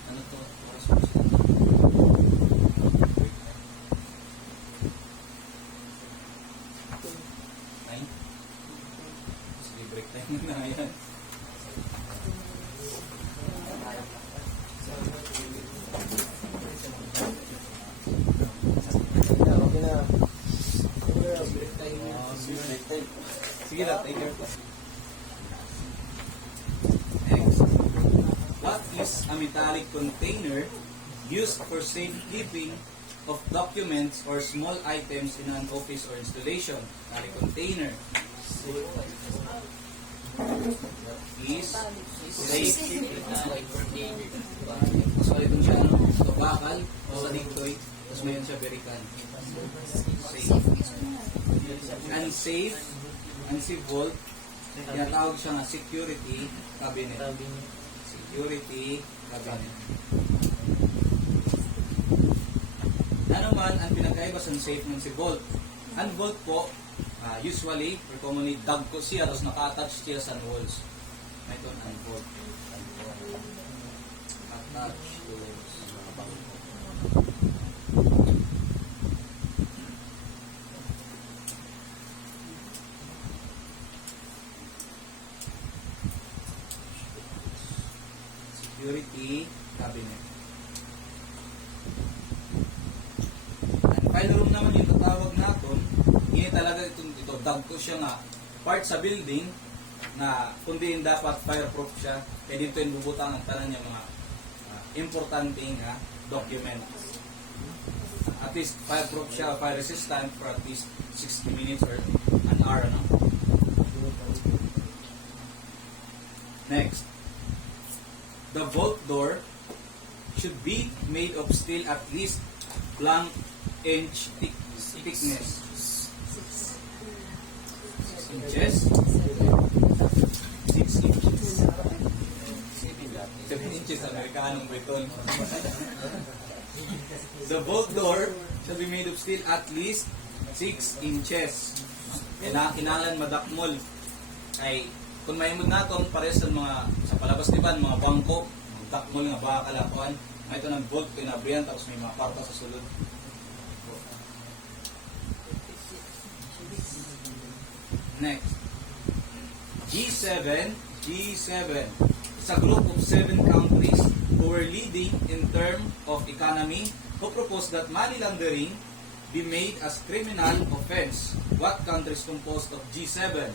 Ano to? Oras mo sila. Break time. 9? Sige, break time na yan. Okay na. Sige na, take your time. Next. What is a metallic container used for safekeeping of documents or small items in an office or installation? Metallic container is safe. So itong siya, ano? So bakal, o sa ditoy, tapos mayroon siya berikan. Safe. Unsafe, unsafe vault, tinatawag siya nga security cabinet. Security cabinet. Ano man ang pinagkaiba sa safe ng si vault? Ang vault po, usually, or commonly, dagko siya, tapos naka-attach siya sa walls. Ito ang vault. Attach to walls. security cabinet. Ang file room naman yung tatawag natin, hindi talaga ito dagko siya nga part sa building na kundi dapat fireproof siya. Kaya dito yung bubutang ang tanan niya mga importanteng documents. At least fireproof siya, fire resistant for at least 60 minutes or an hour. No? Next, the vault door should be made of steel at least blank inch thickness. 6 inches. 6 inches. 7 inches Amerikanong beton. The vault door should be made of steel at least 6 inches. Kinahanglan madakmol. Ay kung mahimod naton pares sa mga sa palabas diban mga bangko, dakmol nga baka kalakuan. May ito ng bolt pinabriyan tapos may mga parta sa sulod. Next. G7 is a group of 7 countries who were leading in terms of economy who proposed that money laundering be made as criminal offense. What country is composed of G7?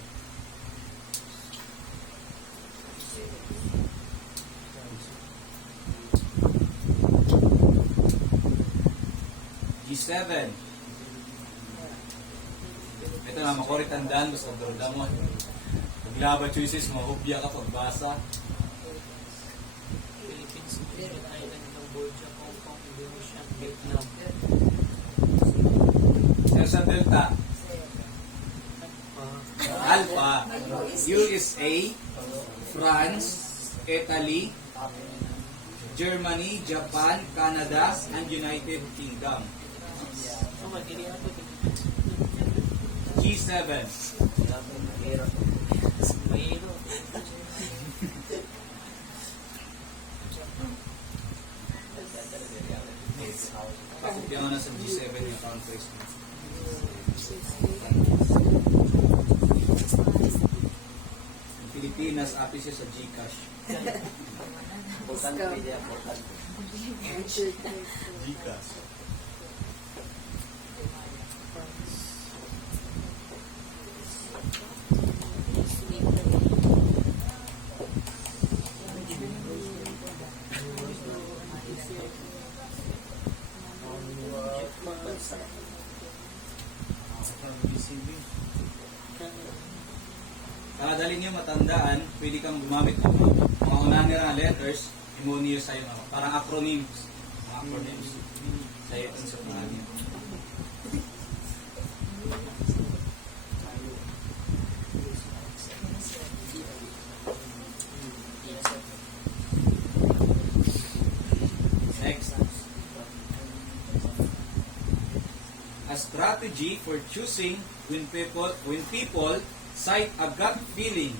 G7. Ito na, makurit tandaan, basta droga mo. Paglaba choices, mahubya ka pagbasa. Philippines, Thailand, Cambodia, Hong Kong, Indonesia, Vietnam. Sa Delta, Alpha. Alpha, USA, France, Italy, Germany, Japan, Canada, and United Kingdom. G7. Mayro. Pakupya nga na sa G7 yung countries. Pilipinas, api siya sa Gcash. Gcash. Para dali niyo matandaan, pwede kang gumamit ng mga unang nila letters, imoniyo sa'yo, parang acronyms. Mga acronyms. Sa'yo ito sa pangalan niyo. Next. A strategy for choosing when people cite a gut feeling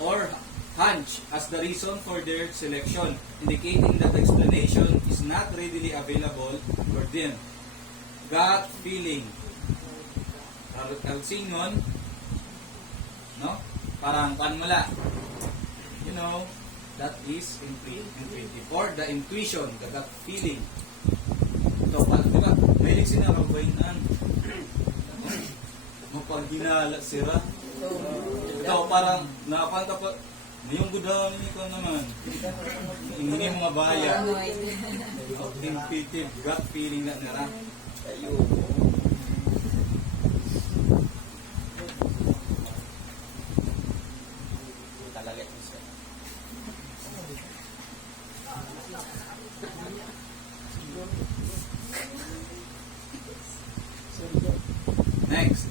or hunch as the reason for their selection, indicating that the explanation is not readily available for them. Gut feeling. Kalsingon, no? Parang panmala. You know, that is intuitive. Or the intuition, the gut feeling. Ito, diba? May sinarabayinan. Mapaghinala sira. Ito parang nakapanta pa. Ngayong gudahan ko naman. Hindi mo mabaya. Intuitive gut feeling na nara. Next.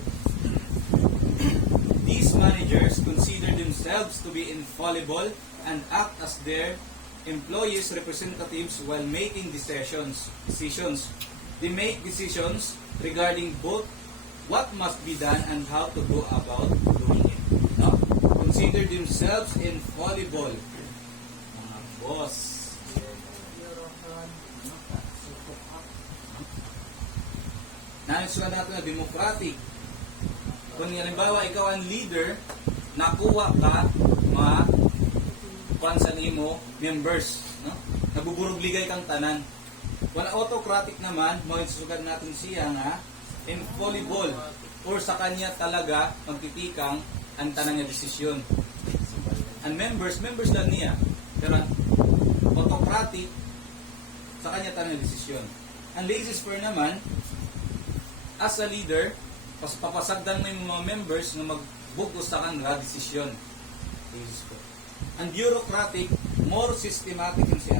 These managers consider themselves to be infallible and act as their employees' representatives while making decisions. They make decisions regarding both what must be done and how to go about doing it. No? Consider themselves infallible. Mga boss. Naiswa natin na democratic. Kung halimbawa ikaw ang leader, nakuha ka uban sa nimo members, no? Nabuburog-ligay kang tanan. Wala autocratic naman, maisusugan natin siya nga infallible or sa kanya talaga magtitikang ang tanang nga desisyon. Ang members lang niya. Pero autocratic sa kanya tanang nga desisyon. Ang laissez-faire naman, as a leader, papasagdan mo yung mga members na magbugos sa kanila desisyon. Laissez-faire. Ang bureaucratic, more systematic yun siya.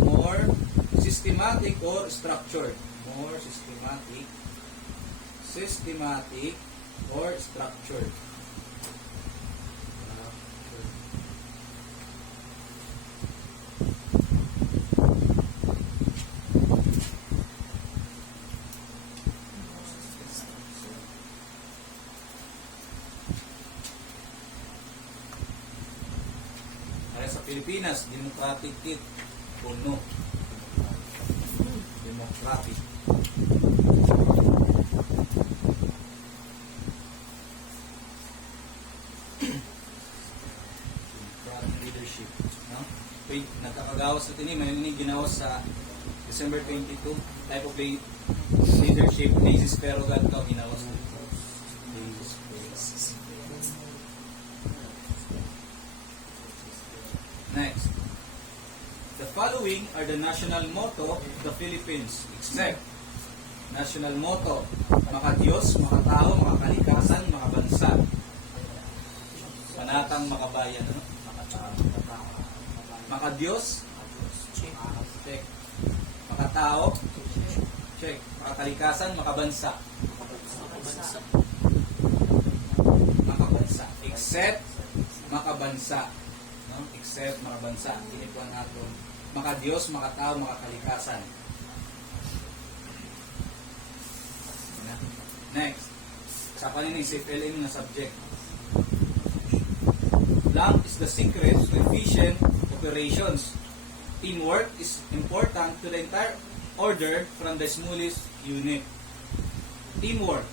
More systematic or structured. More systematic or structured. Kaya sa Pilipinas, democratic kit, puno. Democratic. Democratic leadership. No? Wait, nagkakagawas na tini, may ginawas sa December 22, type of leadership, laissez-faire agad ito ginawas na. Next. The following are the national motto of the Philippines, except national motto, makadiyos, makatao, makakalikasan, makabansa. Panatang makabayan, ano? Makadiyos, check. Makatao, check. Makakalikasan, makabansa. Makabansa. Except makabansa. No? Except makabansa. Tinipuan natin. Makadiyos, makatao, makakalikasan. Next. Sa kanina yung CFLM na subject. Blank is the secret to efficient operations. Teamwork is important to the entire order from the smallest unit. Teamwork.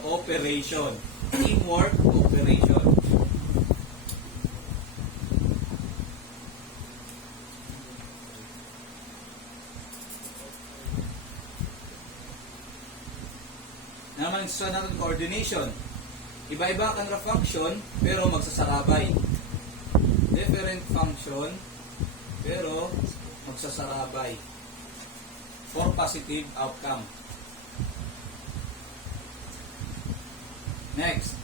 Cooperation. Teamwork, cooperation. Naman sa natin coordination. Iba-iba kang function pero magsasarabay. Different function pero magsasarabay. For positive outcome. Next,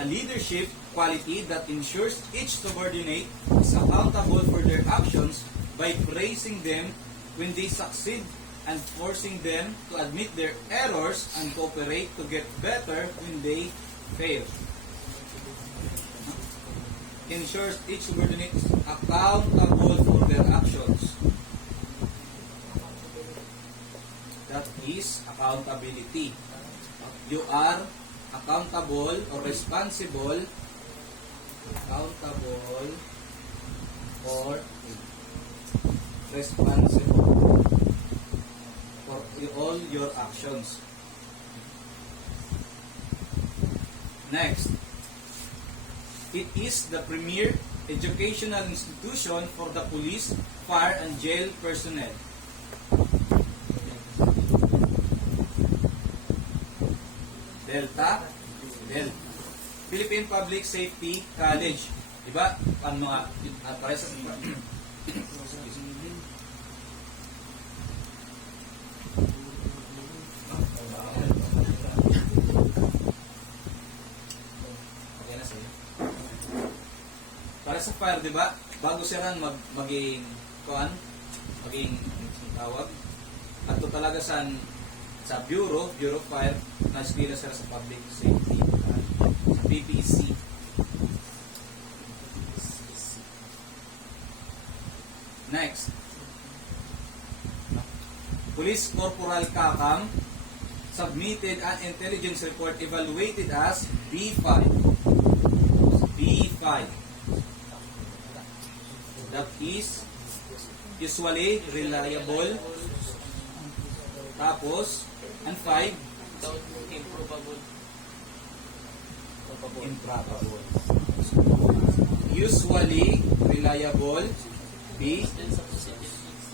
a leadership quality that ensures each subordinate is accountable for their actions by praising them when they succeed and forcing them to admit their errors and cooperate to get better when they fail. Ensures each subordinate is accountable for their actions. That is accountability. You are accountable or responsible for all your actions. Next, it is the premier educational institution for the police, fire, and jail personnel. Delta. Philippine Public Safety College. Diba? Ang mga para sa para sa fire, diba? Bago siya maging tawag. At to talaga sa Bureau of Fire, nasila sila sa Public Safety, sa PPC. Next. Police Corporal Kakam submitted an intelligence report evaluated as B5. B5. That is usually reliable. Tapos, and 5, Without improvable. improbable. Usually, reliable, B,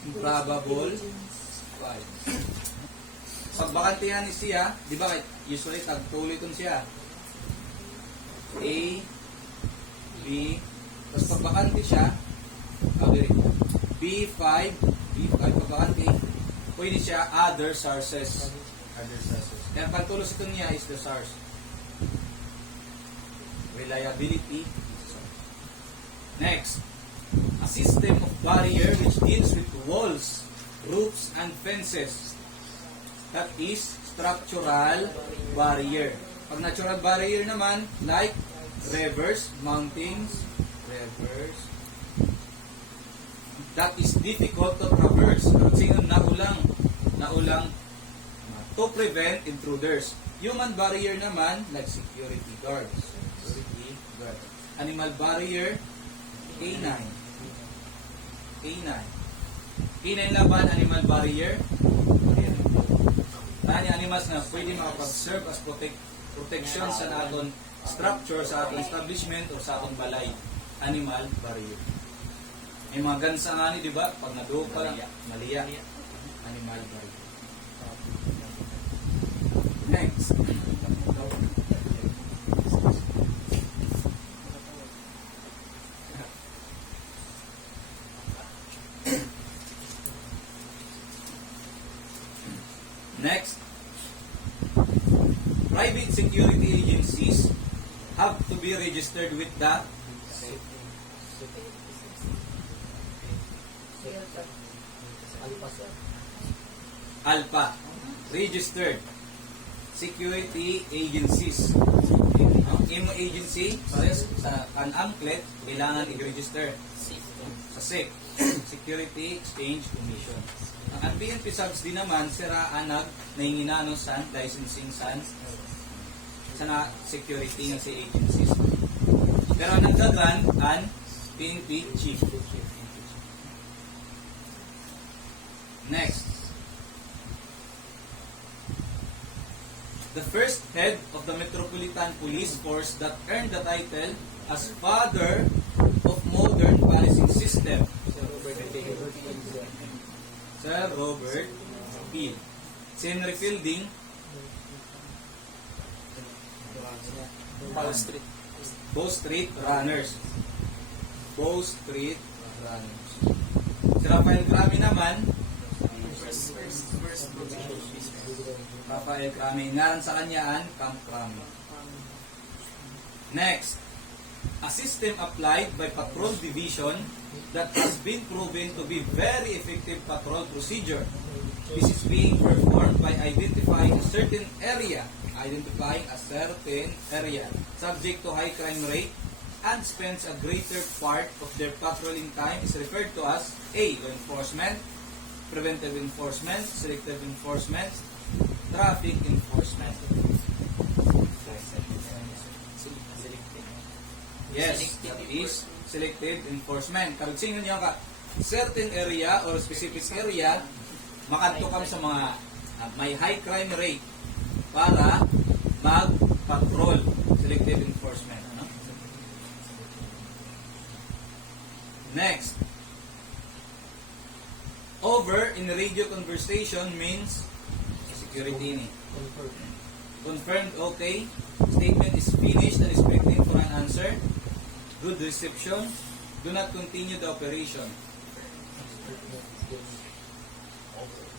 improbable, 5. Pag bakantihan ni siya, di ba, usually tagtuloy itong siya. A, B, tapos pag bakanti siya, B5, pag bakanti, pwede siya other sources. Kaya pagtulos ito niya is the source. Reliability. Next, a system of barrier which deals with walls, roofs, and fences. That is structural barrier. Pag natural barrier naman, like rivers, mountains, that is difficult to traverse. Kasi naulang to prevent intruders. Human barrier naman, like security guards. Animal barrier, K9. K9 laban, animal barrier. Tani animals na pwede makapag-serve as protection sa aton structure, sa ating establishment, o sa ating balay. Animal barrier. May mga gansa nga ni, di ba? Pag naduog pa lang, maliya. Animal barrier. Next. Next. Private security agencies have to be registered with the ALPA, registered security agencies. Ang imo agency, pares sa an-anklet, kailangan i-register sa SEC, Security Exchange Commission. Ang PNP subs din naman, siraan nahinginano sa licensing sa security ng si agencies. Pero ang nagdagan, ang PNP chief. Next. The first head of the Metropolitan Police Force that earned the title as Father of Modern Policing System, Sir Robert Peel. Henry Fielding, Bow Street Runners. Si Rafael Crami naman, Rafael Crami, ngaran sa kanyaan, Camp Crami. Next, a system applied by Patrol Division that has been proven to be very effective patrol procedure. This is being performed by identifying a certain area subject to high crime rate and spends a greater part of their patrolling time is referred to as A. Law enforcement, preventive enforcement, selective enforcement, traffic enforcement. Yes, that is selective enforcement. Karugsingan niyo ka, certain area or specific area, makadto kami sa mga may high crime rate para mag-patrol. Selective enforcement. Ano? Next. Over in radio conversation means security ni. Confirmed, okay. Statement is finished and is waiting for an answer. Good reception. Do not continue the operation.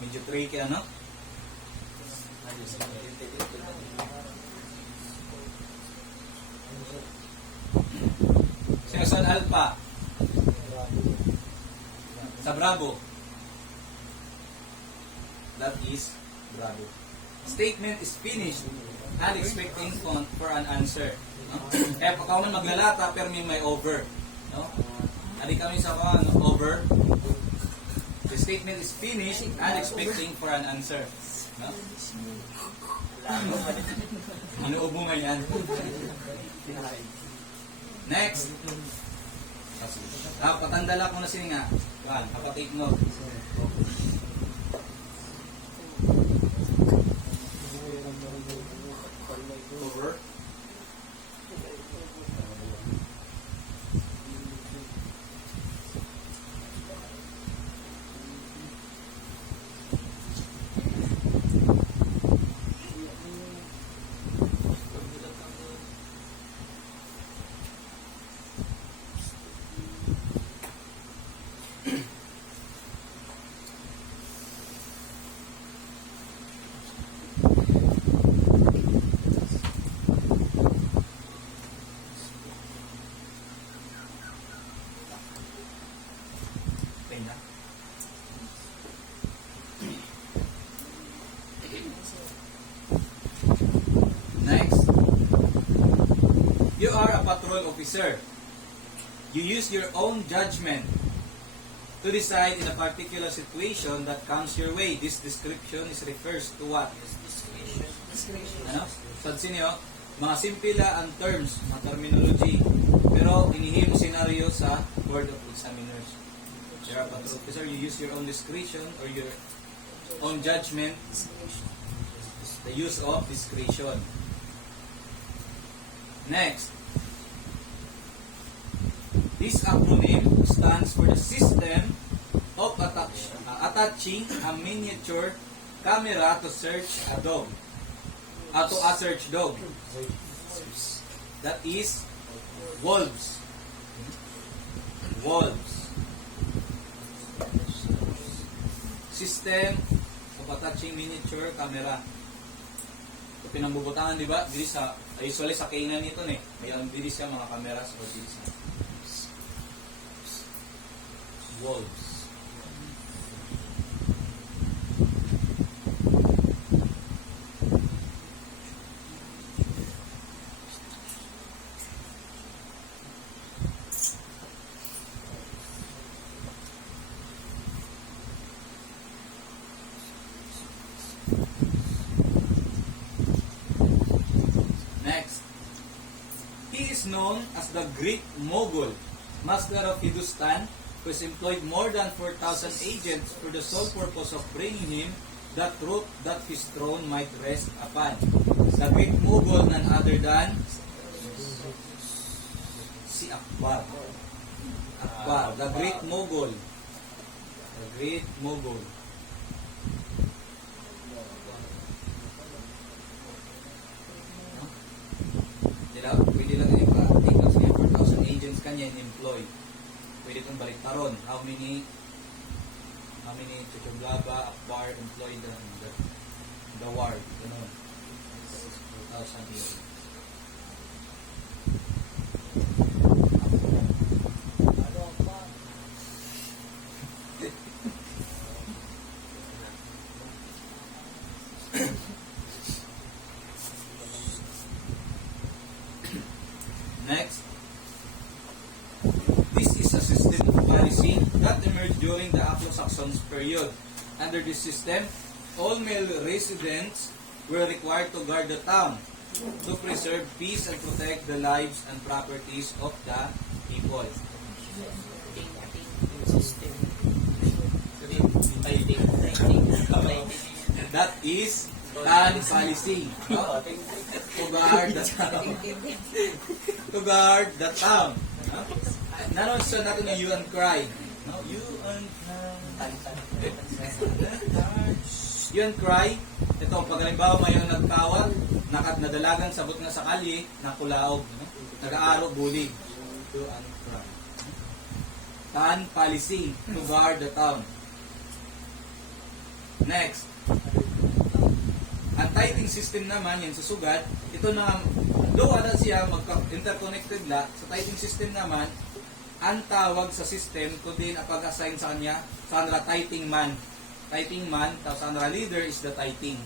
Medyo tricky, ano? Saan Alpha? Sa Bravo. That is Bravo. Statement is finished and expecting for an answer. No? Kaya pa man maglalata pero may over. No? Adi kami sa over. The statement is finished and expecting for an answer. No? Inuubo nga yan. Next. Patandala ko na siya nga. Kapatake note. Over. na. Next, you are a patrol officer. You use your own judgment to decide in a particular situation that comes your way. This description refers to what? Discretion. Ano? Pansin niyo, mga simple ang terms, mga terminology, pero inihim scenario sa Board of Examiners. You're a patrol officer, you use your own discretion or your own judgment, the use of discretion. Next, this acronym stands for the system of attaching a miniature camera to search a dog. To a search dog. That is wolves. Wolves. System of attaching miniature camera. Ito pinambubutangan, di ba? Dili sa, usually sa kainan nito eh. Mayroon dili siya mga camera sa dili siya. Wolves. Next, he is known as the Great Mogul, master of Justine, who has employed more than 4,000 agents for the sole purpose of bringing him the truth that his throne might rest upon. The Great Mogul, none other than si Akbar. Akbar, the Great Mogul. The Great Mogul. Pwede lang yung pa-articles niya, 4,000 agents kanya in-employ. Pwede itong baliktaron. How many Chuchublaba, Akbar employed the war? Ganun. 4,000 agents. Next, this is a system of policy that emerged during the Anglo-Saxon period. Under this system, all male residents were required to guard the town to preserve peace and protect the lives and properties of the people. That is Tan policy. No? To guard the town. To guard the town. No? Nanon sa natin na you and cry. No? You and you and cry. Ito, pag halimbawa mayroong nagkawat, nadalagan sabot nga sa kalye, nakulaog. No? Nag-aaro, bulig. You and cry. Tan policy. To guard the town. Next. Ang tithing system naman, yung susugat, ito na, doon na siya magka-interconnected la, sa tithing system naman, ang tawag sa system, kundi na pag-assign sa kanya, sa kanila tithing man. Tithing man, tapos ang leader is the tithing.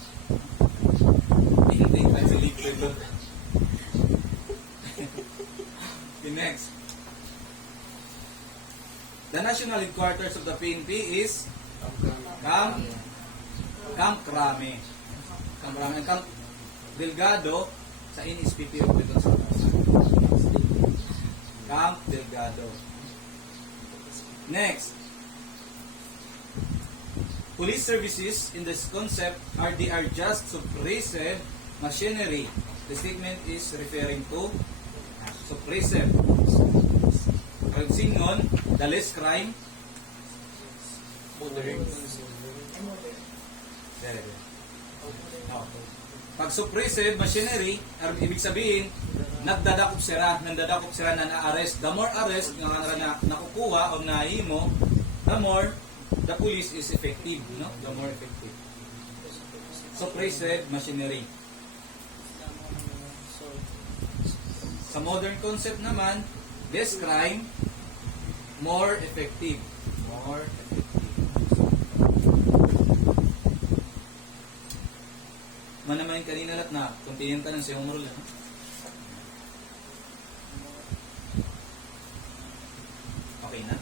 Hindi, kasi leader doon. The next. The national headquarters of the PNP is Camp Crame. Camp Delgado sa NSPP of Bicol sa Camp Delgado. Next, police services in this concept they are just suppressive machinery. The statement is referring to suppressive. Pagsingon, the less crime, modern. Pag suppressive machinery, ibig sabihin, nagdadakop sila na na-arrest. The more arrest na nakukuha o nahimo, the more the police is effective. No? The more effective. Suppressive machinery. Sa modern concept naman, less crime, more effective. more effective. Manamayin kanina lahat na continental ng siyong rule. Okay na?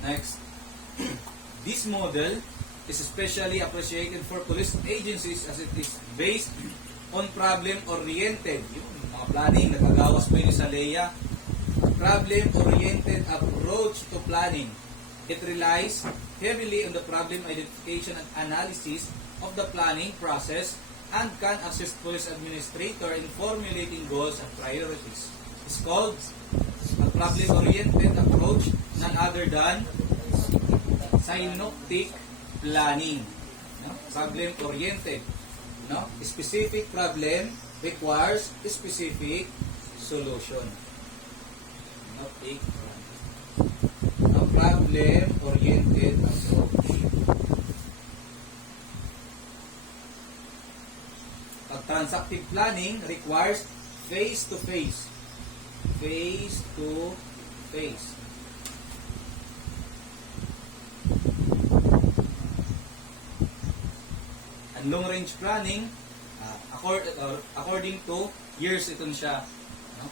Next. This model is especially appreciated for police agencies as it is based on problem-oriented. Yung mga planning, nagagawas po yun sa LEA. Problem-oriented approach to planning. It relies heavily on the problem identification and analysis of the planning process and can assist police administrator in formulating goals and priorities. It's called a problem-oriented approach, none other than synoptic planning. No? Problem-oriented. No? Specific problem requires specific solution. Synoptic planning. A problem-oriented approach. Transactive planning requires face-to-face. Face-to-face. And long-range planning, according to years ito siya. No?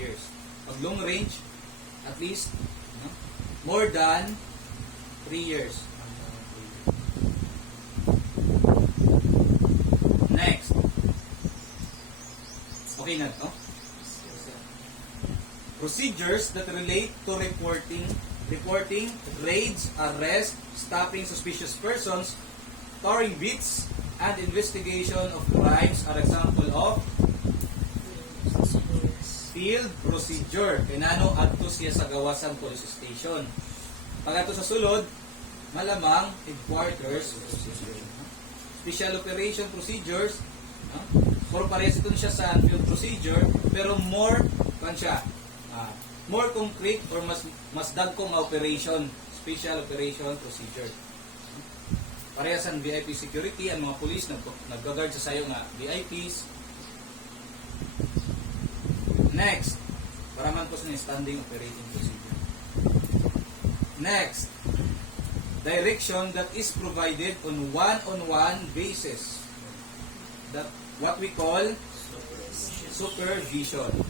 Years. Pag long-range, at least no? More than 3 years. Next. Okay na to? Procedures that relate to reporting, raids, arrest, stopping suspicious persons, touring beats, and investigation of crimes are example of field procedure. Kinano adto siya sa gawasan police station. Pag ato sa sulod, malamang headquarters procedure. Special operation procedures, more parehas ito siya sa field procedure, pero more more concrete or mas dagkong operation, special operation procedure. Parehas ang VIP security, ang mga police nag-guard sa sayo nga VIPs. Next, para man po sa standing operating procedure. Next, direction that is provided on one-on-one basis. That what we call supervision.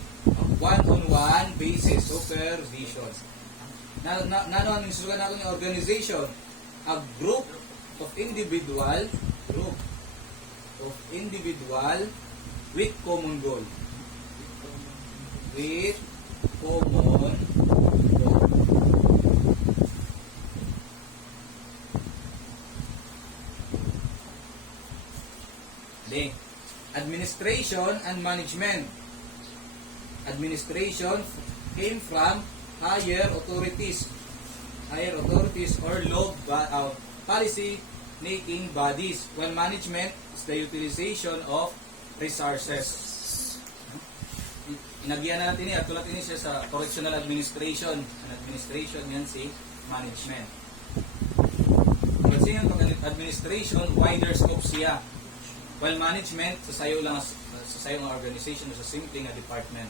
One-on-one basis, supervision. Nano ang susugan natin yung organization? A group of individual with common goal. With common goal. Then, administration and management. Administration came from higher authorities or low policy making bodies, while management is the utilization of resources. Inagyan natin niya, tulad din siya sa correctional administration. Ang administration yan si management. Kasi yung administration, wider scope siya. While management, sa sayo lang sa sayo ng organization o sa simple nga department.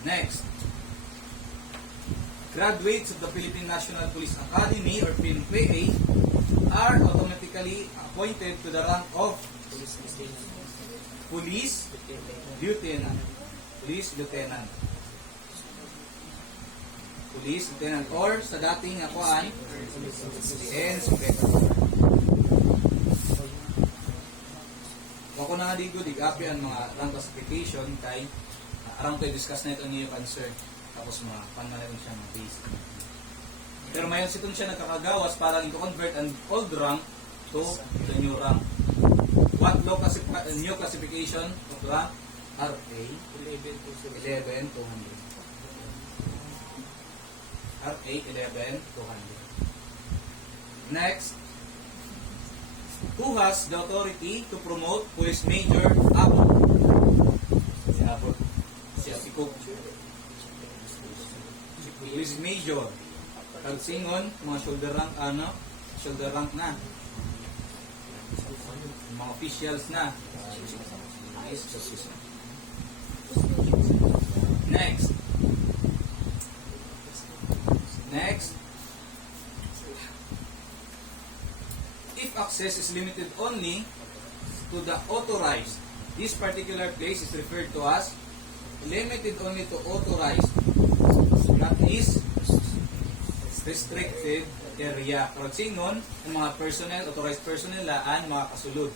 Next, graduates of the Philippine National Police Academy or PNPA are automatically appointed to the rank of Police Lieutenant. Or sa dating akuan Inspector. Ako na nga digo, digapi ang mga rank classification kay arang ko i-discuss na ito niyo answer. Tapos mga panmanayong siya mga basic. Pero mayon sitong siya nagkakagawas para i-convert an old rank to the new rank. What new classification of rank? RA 11,200. RA 11,200. Next, who has the authority to promote police major above? Si Cook. Police major. Tagsingon, mga shoulder rank, shoulder rank na. Yung mga officials na. Nice. Next. If access is limited only to the authorized, this particular place is referred to as limited only to authorized. That is restricted area. Pero singon, ang mga personnel, authorized personnel laan mga kasulod.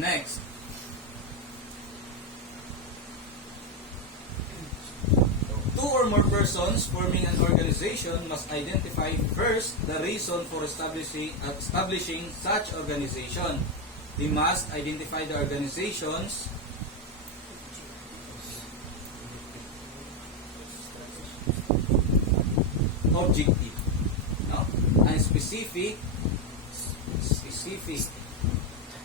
Next. Two or more persons forming an organization must identify first the reason for establishing such organization. They must identify the organization's objective. No? And specific.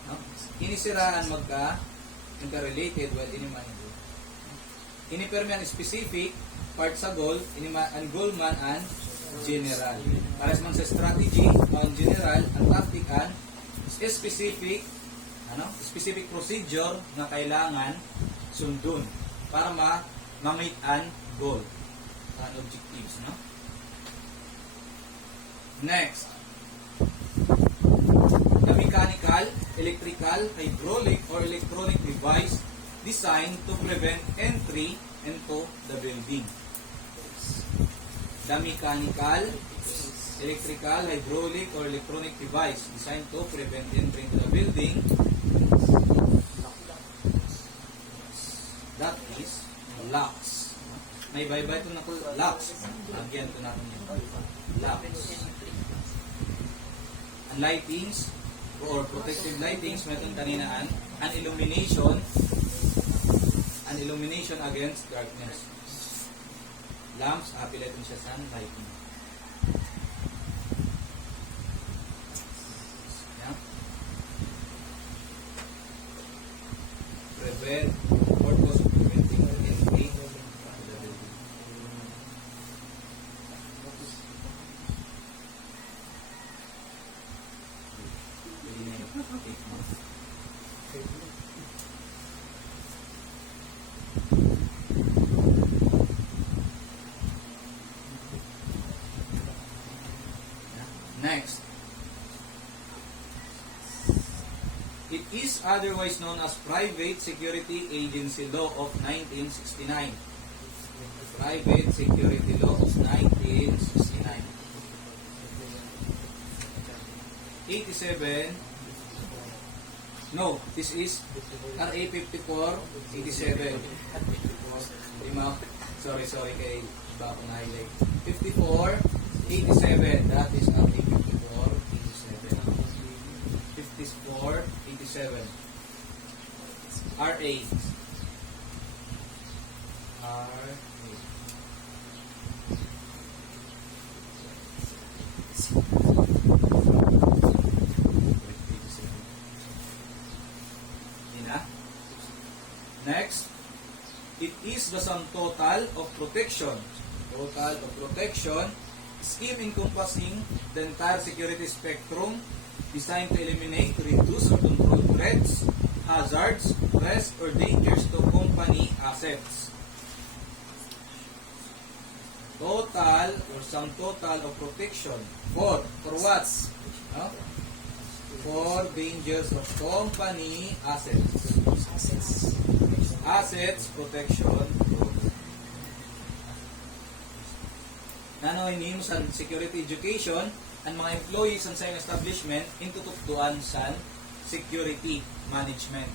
No? Inisiraan magka-related, well, iniman. Inipermi ang specific, part sa goal, ang goal man ang general. Para man sa strategy, ang general, ang tactic, ang specific, specific procedure na kailangan sundun para ma-meet ang goal, ang objectives, no? Next, the mechanical, electrical, hydraulic, or electronic device designed to prevent entry into the building. The mechanical, electrical, hydraulic, or electronic device designed to prevent entry into the building. That is locks. May bye-bye ito na po, locks. Lagyan ito natin yung locks. And lightings, or protective lightings, may itong kaninaan, an illumination against darkness. Lamps, apila ito siya sa lighting. Yeah. Prevent, purpose of preventing entry to the building. Next, it is otherwise known as Private Security Agency Law of 1969. Private Security Law of 1969. 87. No, this is RA 5487. Sorry kay iba ako na highlight. 5487. That is RA 5487. 5487. RA. Next, it is the sum total of protection. Total of protection scheme encompassing the entire security spectrum designed to eliminate, reduce, or control threats, hazards, risks, or dangers to company assets. Total or sum total of protection for what? For dangers of company assets. Assets protection. Nanoy mo sa security education ang mga employees sa same establishment into tukduan sa security management.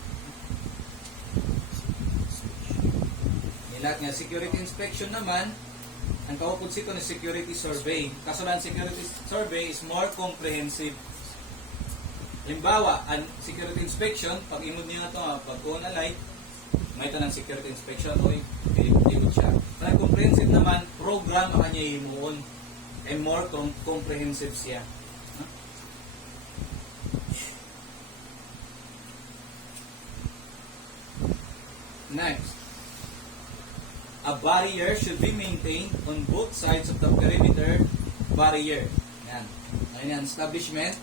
Nilat nga security inspection naman ang kaupod sito ni security survey. Kasulan security survey is more comprehensive. Halimbawa, ang security inspection, pag imod niyo na ito, pag-on a light, may tanang security inspection, pilipod siya. Pero comprehensive naman, program ang kanya imuon. Ay more comprehensive siya. Next. A barrier should be maintained on both sides of the perimeter barrier. Yan. Ngayon yan, establishment.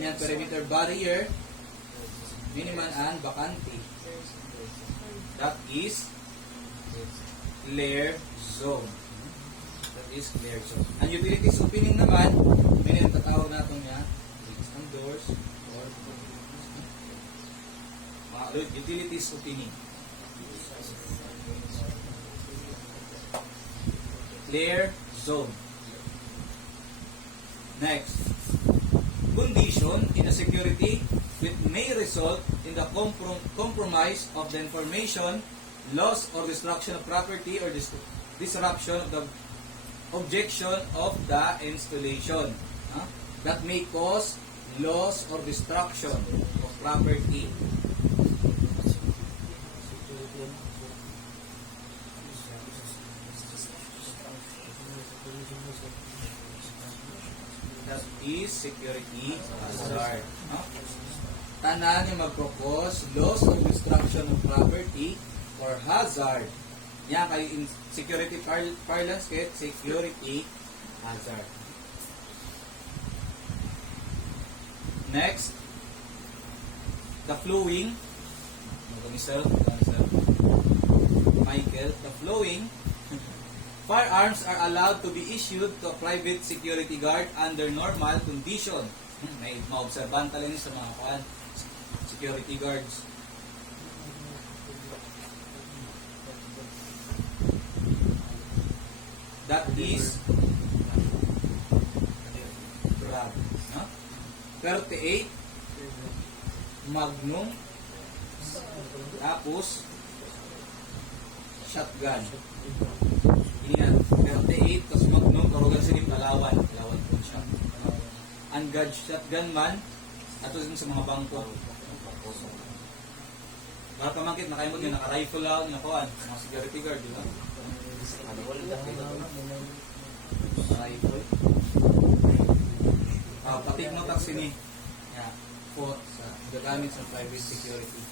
Yan, perimeter barrier. Miniman and bakante. That is clear zone. That is clear zone. Ang utilities opening naman, may tatawag natin niya, gates and doors, or mga utilities opening. Clear zone. Next, condition in a security which may result in the compromise of the information, loss or destruction of property, or disruption of the objection of the installation that may cause loss or destruction of property. That is security hazard. Tanan yung magkakos, loss or destruction of property or hazard. Yan kay in security parlance kay security hazard. Next, the flowing. Michael, the flowing. Firearms are allowed to be issued to a private security guard under normal condition. May maobserban talaga sa mga security guards. That is grab. 38 Magnum tapos shotgun. Yan, 38 tapos Magnum karugan sa palawan po siya. Unguard shotgun man ato sa mga bangko. Para pamangkit nakaimod yung naka-rifle lang nakuan mga security guard, di ba? Rifle. Patik mo taksi ni for sa gagamit sa private security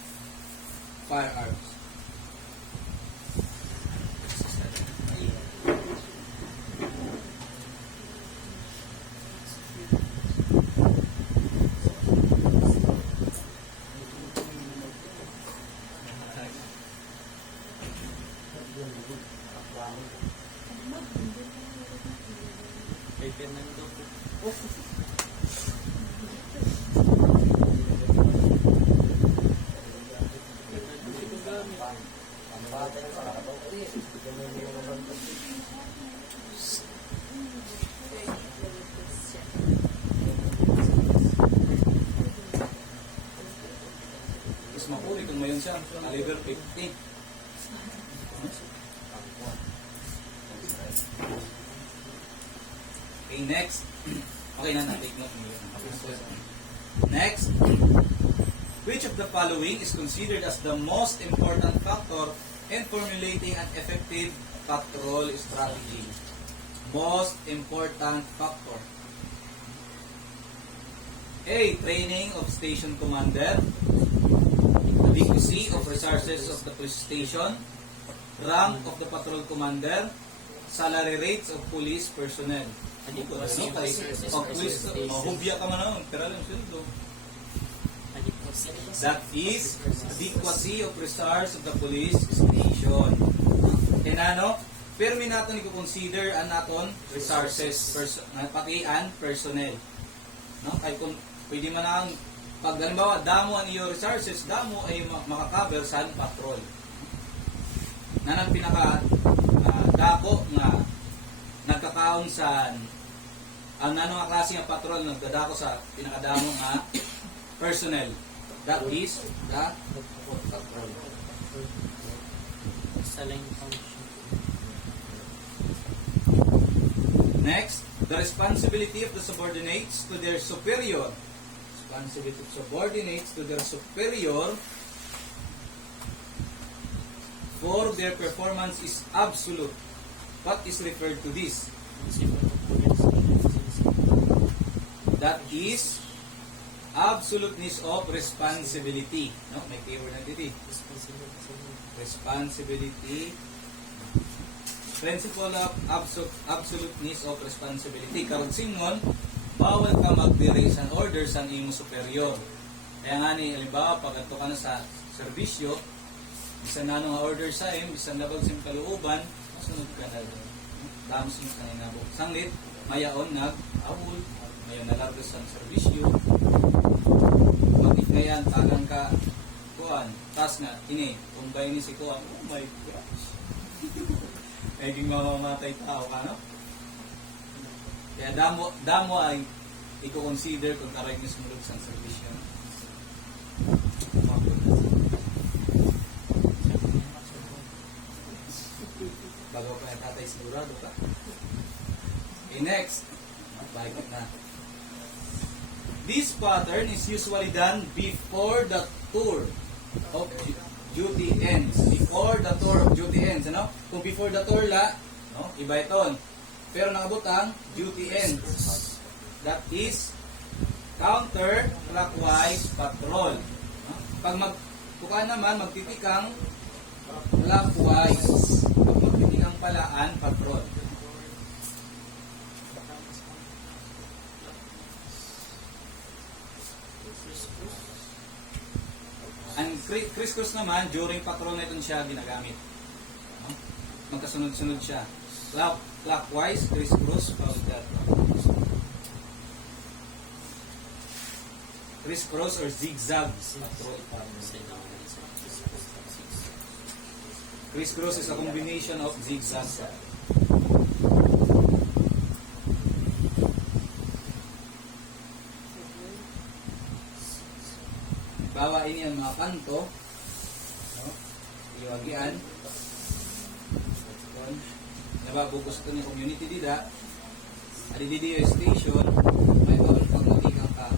firearms. Is makuli kung mayon siya, caliber 50. Okay, next. Okay na, take note mo. Next. Which of the following is considered as the most important factor in formulating an effective patrol strategy? Most important factor. A. Training of station commander. Adequacy of resources of the police station. Rank of the patrol commander. Salary rates of police personnel. Adequacy of resources Pag police, mahubya ka man naman, pero lang sweldo. That is adequacy of resources of the police station. And ano, pero may natin i-consider ang naton resources, pati ang personnel. No? Kaya kung pwede man ang pag halimbawa, damo ang iyo resources, damo ay makakover sa patrol. Nanang pinaka dako nga nagkakaon sa ang nanong klase ng patrol nagdadako sa pinakadamo nga personnel. That is the patrol. Next, the responsibility of the subordinates to their superior. Responsibility of subordinates to their superior for their performance is absolute. What is referred to this? That is absoluteness of responsibility. No, may keyword na dito. Responsibility Principle of absoluteness of responsibility. Karong singon, bawal ka mag-diri sa order sa imong superior. Kaya nga ni, halimbawa, pag ato ka na sa serbisyo, bisan na nga order sa im, bisan labag sa kaluuban, masunod ka na. Damos mo sa inabo. Sanglit, mayaon nag-awol, mayaon nalarga sa serbisyo, magikayan, tagang ka, kuan, tas nga, ini, kumbay ni si kuan, oh my gosh. Naging mamamatay tao ka, no? Kaya damo ay i-consider kung karay niyo sumulog sa serbisyo. Bago pa yung tatay sigurado ka. Okay, next. Balik na. This pattern is usually done before the tour of duty ends. Before the tour of duty ends. Ano? Kung before the tour la, no? Iba ito. Pero nakabot ang duty ends. That is counter-clockwise patrol. No? Pag magpuka naman, magtitikang clockwise. Pag magtitikang palaan, patrol. Ang crisscross naman, during patrol na ito siya ginagamit. No? Magkasunod-sunod siya. Clockwise, crisscross, crisscross or zigzag patrol. Crisscross is a combination of zigzag. Bawa ini ang mga kanto, no? Iwagian. Nababugos ito ng community dida. Adi didi yung station, may bawal pag matikang ka.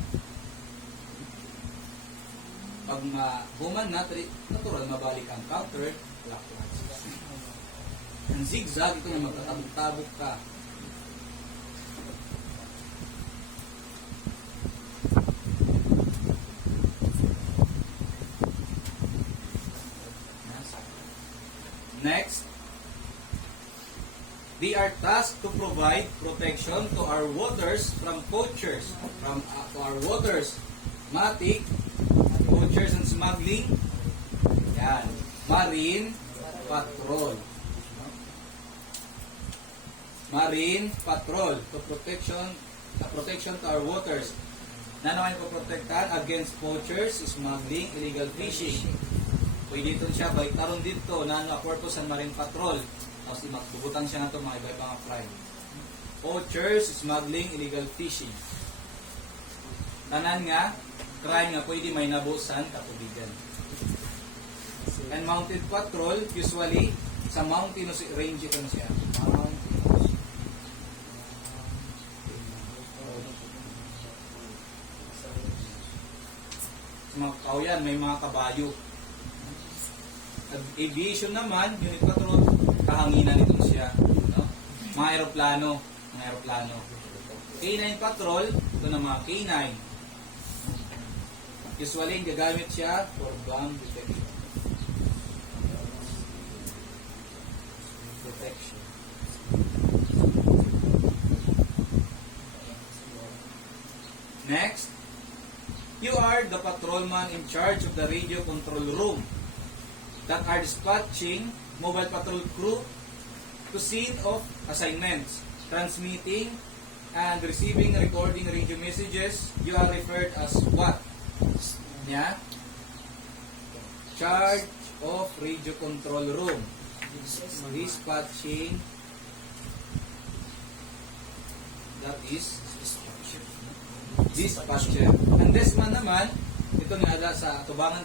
Pag human na, natural mabalik ang counter, clockwise. Ang zigzag, ito na magtatabog-tabog ka. Next, they are tasked to provide protection to our waters from poachers, to our waters, matik, poachers and smuggling. Yan, marine patrol. Marine patrol to protection to our waters. Na naman po protektahan against poachers, smuggling, illegal fishing. Pwede ito siya, balik taron dito, na purpose ang marine patrol. Tapos magbubutan siya na ito mga iba-ibang crime. Poachers, smuggling, illegal fishing. Tanan nga, crime nga pwede may nabusan katubigan. And mounted patrol, usually, sa mountainous range ito na siya. Sa mga kauyan, may mga kabayo. Aviation naman, unit patrol, kahanginan ito siya. No? Mga aeroplano. K9 patrol, ito na mga K9. Usually, gagamit siya for bomb detection. Next, you are the patrolman in charge of the radio control room that are dispatching mobile patrol crew to scene of assignments, transmitting and receiving and recording radio messages. You are referred as what? Yeah? Charge of radio control room. Dispatching. That is dispatcher. Ang desman naman, ito nga sa tubangan,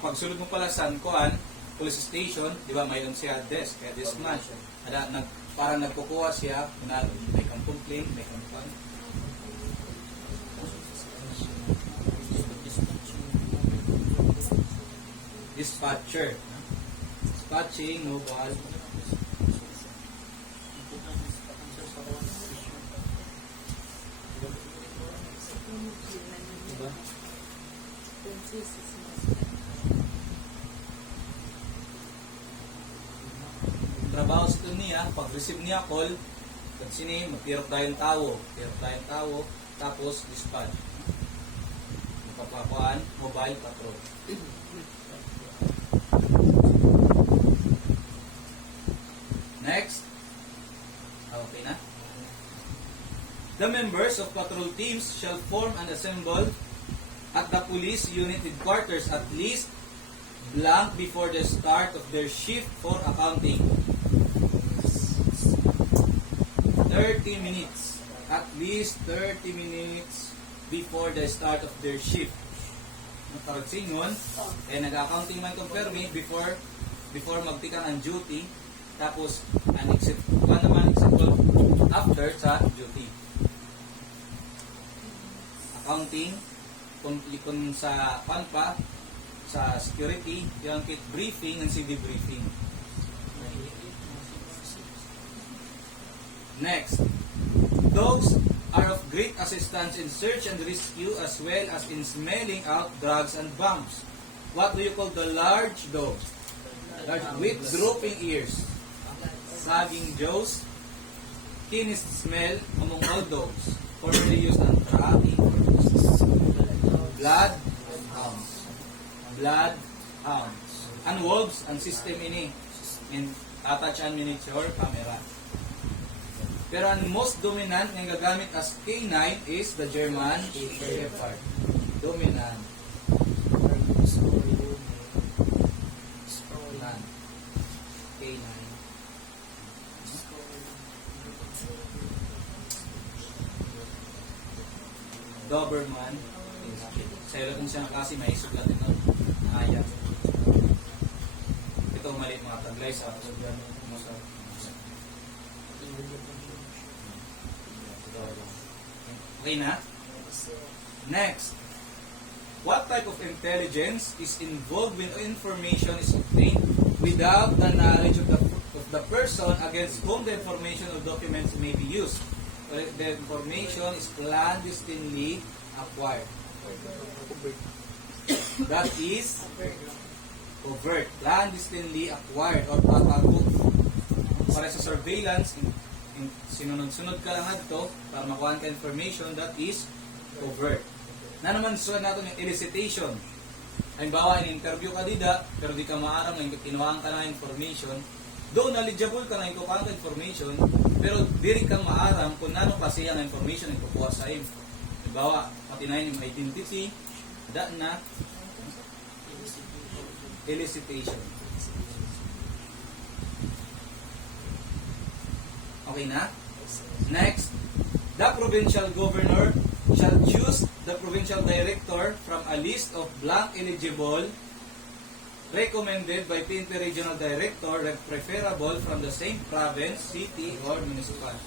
pagsulod mo pala sa kuan, police station, di ba, mayroon siya desk, kaya desman. Parang nagkukuha siya, may kang complaint, may kang kuan. Dispatcher. Dispatching, mobile. Trabaho sa ito ni niya, pag-receive niya call, pag sini, magtirap tayong tawo, tapos dispatch. Magpapakuan, mobile patrol. Next. Okay na? The members of patrol teams shall form and assemble at the police unit headquarters at least blank before the start of their shift for accounting. 30 minutes. At least 30 minutes before the start of their shift. Nagtaragsingon, nag-accounting man confirmi before magtikan ang duty, tapos an exit after sa duty. Accounting, kung sa panpa, sa security, yung kit briefing and CD briefing. Next, dogs are of great assistance in search and rescue as well as in smelling out drugs and bombs. What do you call the large dog? Large with drooping ears, sagging jaws, keenest smell among all dogs, formerly used on tracking purposes. Bloodhounds, and wolves and system ini in attach and miniature camera. Pero ang most dominant na gagamit as K9 is the German Shepherd. Dominant. K9. Doberman. Sa ilo kung siya kasi may sulat ito. Ayan. Ito maliit mga taglay sa okay na? Next. What type of intelligence is involved when information is obtained without the knowledge of the person against whom the information or documents may be used? The information is clandestinely acquired. That is covert. Clandestinely acquired or patago. Para sa surveillance, sinunod-sunod ka lang ito para makuha ka information that is covert. Na naman susunod natin yung elicitation. Halimbawa, in-interview ka dida, pero di ka maaram na kinuhaan ka na information. Doon, knowledgeable ka na ikukuha ka information, pero di kang maaram kung nano kasi ang information na ikukuha sa iyo. Halimbawa, patinayin yung identity, da na elicitation. Okay na? Next, the provincial governor shall choose the provincial director from a list of blank eligible recommended by PNP regional director preferable from the same province, city, or municipality.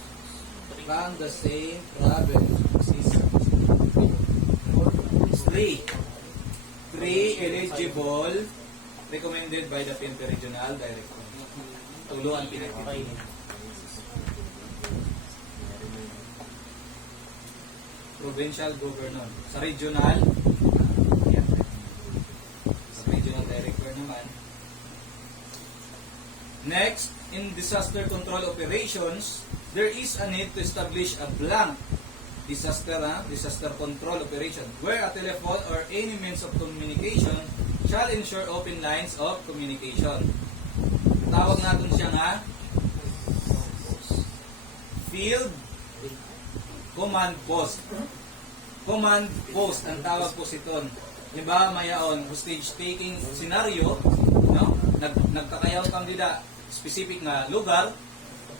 From the same province, three eligible recommended by the PNP regional director. Tuluan pinagpipili. Provincial governor. Sa regional, sa regional director naman. Next, in disaster control operations, there is a need to establish a blank disaster control operation where a telephone or any means of communication shall ensure open lines of communication. Tawag natin siya nga field command post. Command post ang tawag po siton. Halimbawa, mayaon hostage taking scenario, no? Nagkakayaw kang dida specific nga lugar,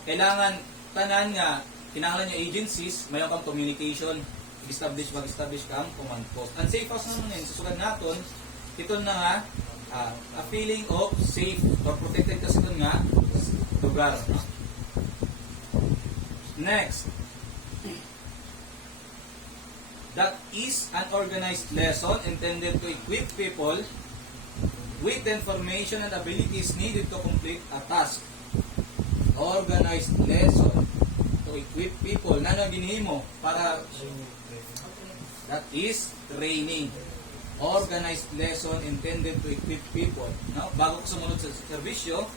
kailangan tanan nga kinahanglan niya agencies, mayaw kang communication, mag-establish kang command post. And safe house naman yun, susugad natin, ito na nga a feeling of safe or protected kasi ito nga lugar. No? Next, that is an organized lesson intended to equip people with the information and abilities needed to complete a task. Organized lesson to equip people. Nano ginhimo para that is training. Organized lesson intended to equip people. No? Bago ko sumunod sa serbisyo,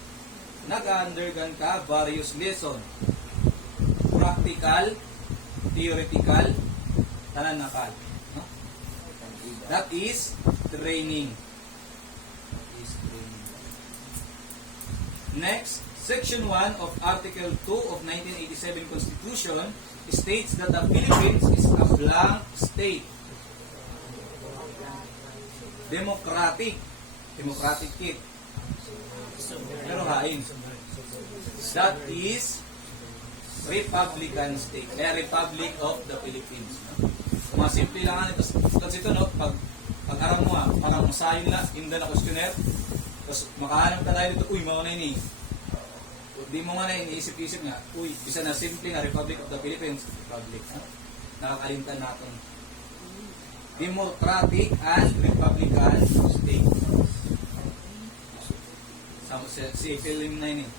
nag-undergan ka various lesson. Practical, theoretical, tanan nakal. No? That is training. Next, Section 1 of Article 2 of 1987 Constitution states that the Philippines is a blank state. Democratic kit. Pero hain. That is Republican state. Republic of the Philippines. No? Mga simple lang ito. Kasi ito, no? Pag-aram mo parang masayon na, inda na questionnaire. Tapos makahanap ka tayo dito, uy, mauna yun eh. Di mo nga na iniisip-isip nga, uy, isa na simple nga, Republic of the Philippines. Republic. No? Nakakalimtan natin. Democratic and Republican state. Si film na yun eh.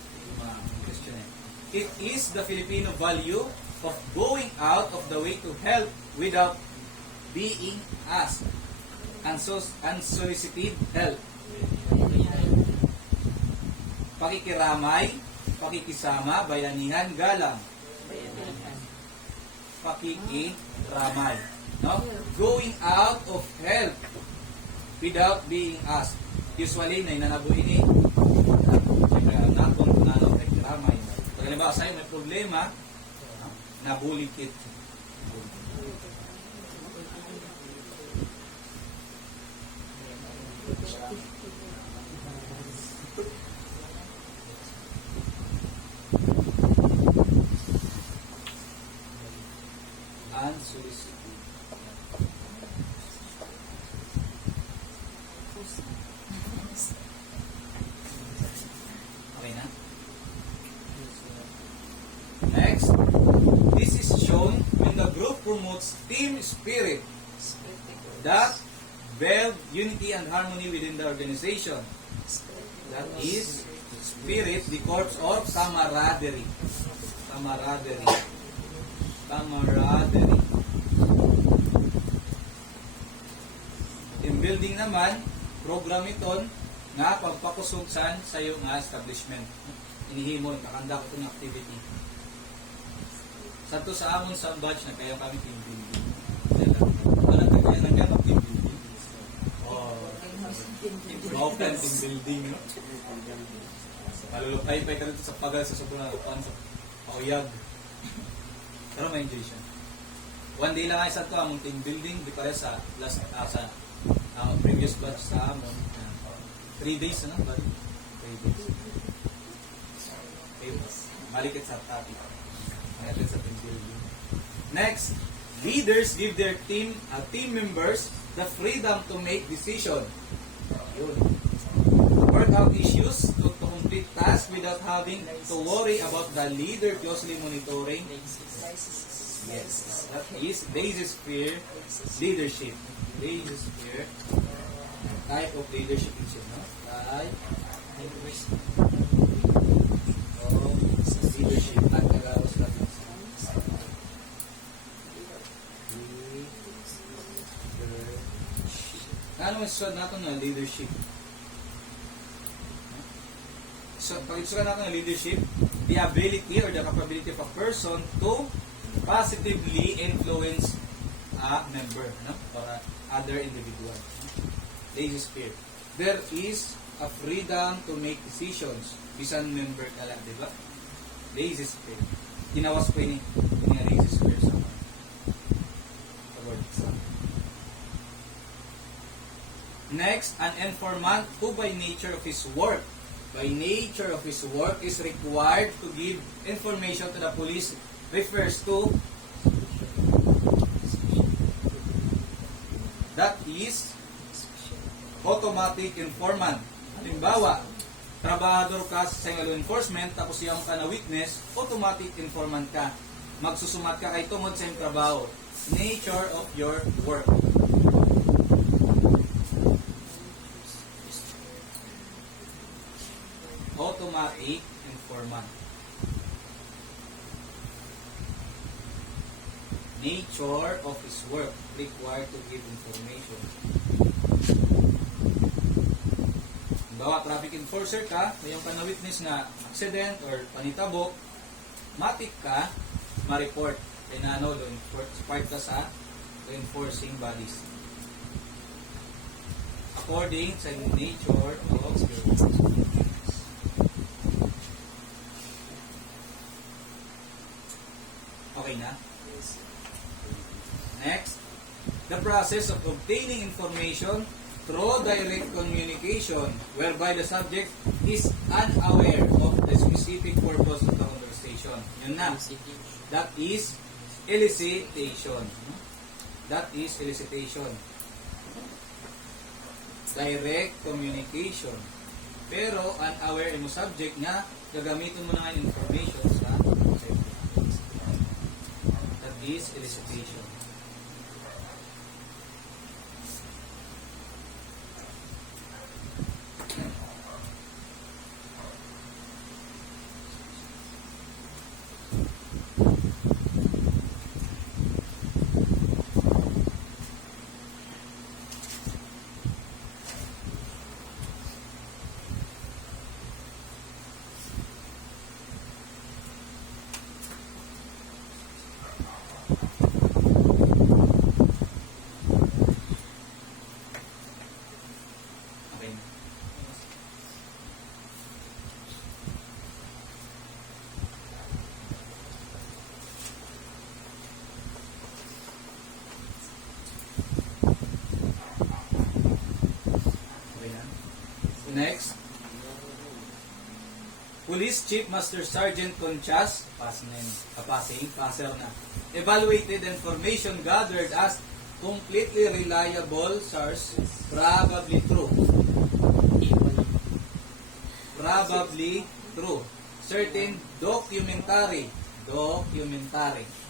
It is the Filipino value of going out of the way to help without being asked. Unsolicited help. Pakikiramay, pakikisama, bayanihan, galang. Pakikiramay. No? Going out of help without being asked. Usually, nananabuhin eh. Pakikiramay. Pag halimbawa sa'yo may problema, nabulikit. Unsolicited. Okay na? Next, this is shown when the group promotes team spirit that build unity and harmony within the organization. That is spirit, the corps of camaraderie. Camaraderie. Team building naman, program iton nga pagpakusugsan sa iyo nga establishment. Inihimo, kakanda ko itong activity. Santo sa amon sa batch na kaya kami team building. Walang kaya nagkano team building. Open team building. No? Malulupay-pay ka dito sa pagal sa sobrang nakupan sa pauyag. Pero may enjoy siya. One day lang ay sa ito among team building di pare sa last sa previous batch sa amon. 3 days na ba? 3 days. Okay, balik sa topic. Balik sa team building. Next, leaders give their team members the freedom to make decision. Yun. Work out issues to complete tasks without having to worry about the leader closely monitoring. Yes, that is basis-sphere leadership. Basis-sphere type of leadership is it, no? Type of leadership. Nagkagawas natin. Ano ang susunod natin na leadership? So, pag-isugan natin ng leadership, the ability or the capability of a person to positively influence a member, no? Or other individual. Basis spirit. There is a freedom to make decisions. Bisan member ka lang, di ba? Basis spirit. Tinawas ko ini basis spirit sa word. Next, an informant who by nature of his work is required to give information to the police refers to that is automatic informant. Halimbawa, trabahador ka sa law enforcement tapos yung ka na witness, automatic informant ka. Magsusumat ka kay tungod sa iyong trabaho. Nature of your work. Automatic informant. Nature of his work required to give information. bawa traffic enforcer ka, mayroon ka na witness na accident or panitabo, matik ka, ma-report. Kaya na ano, part ka sa enforcing bodies. According sa nature of your. Okay na? Next, the process of obtaining information through direct communication whereby the subject is unaware of the specific purpose of the conversation. Yun na. That is elicitation. That is elicitation. Direct communication. Pero unaware mo subject nga gagamitin mo na ng information sa subject. That is elicitation. Okay na. Okay na. Next, Police Chief Master Sergeant Conchas, passer na. Evaluated information gathered as completely reliable source, probably true. Probably true. Certain documentary.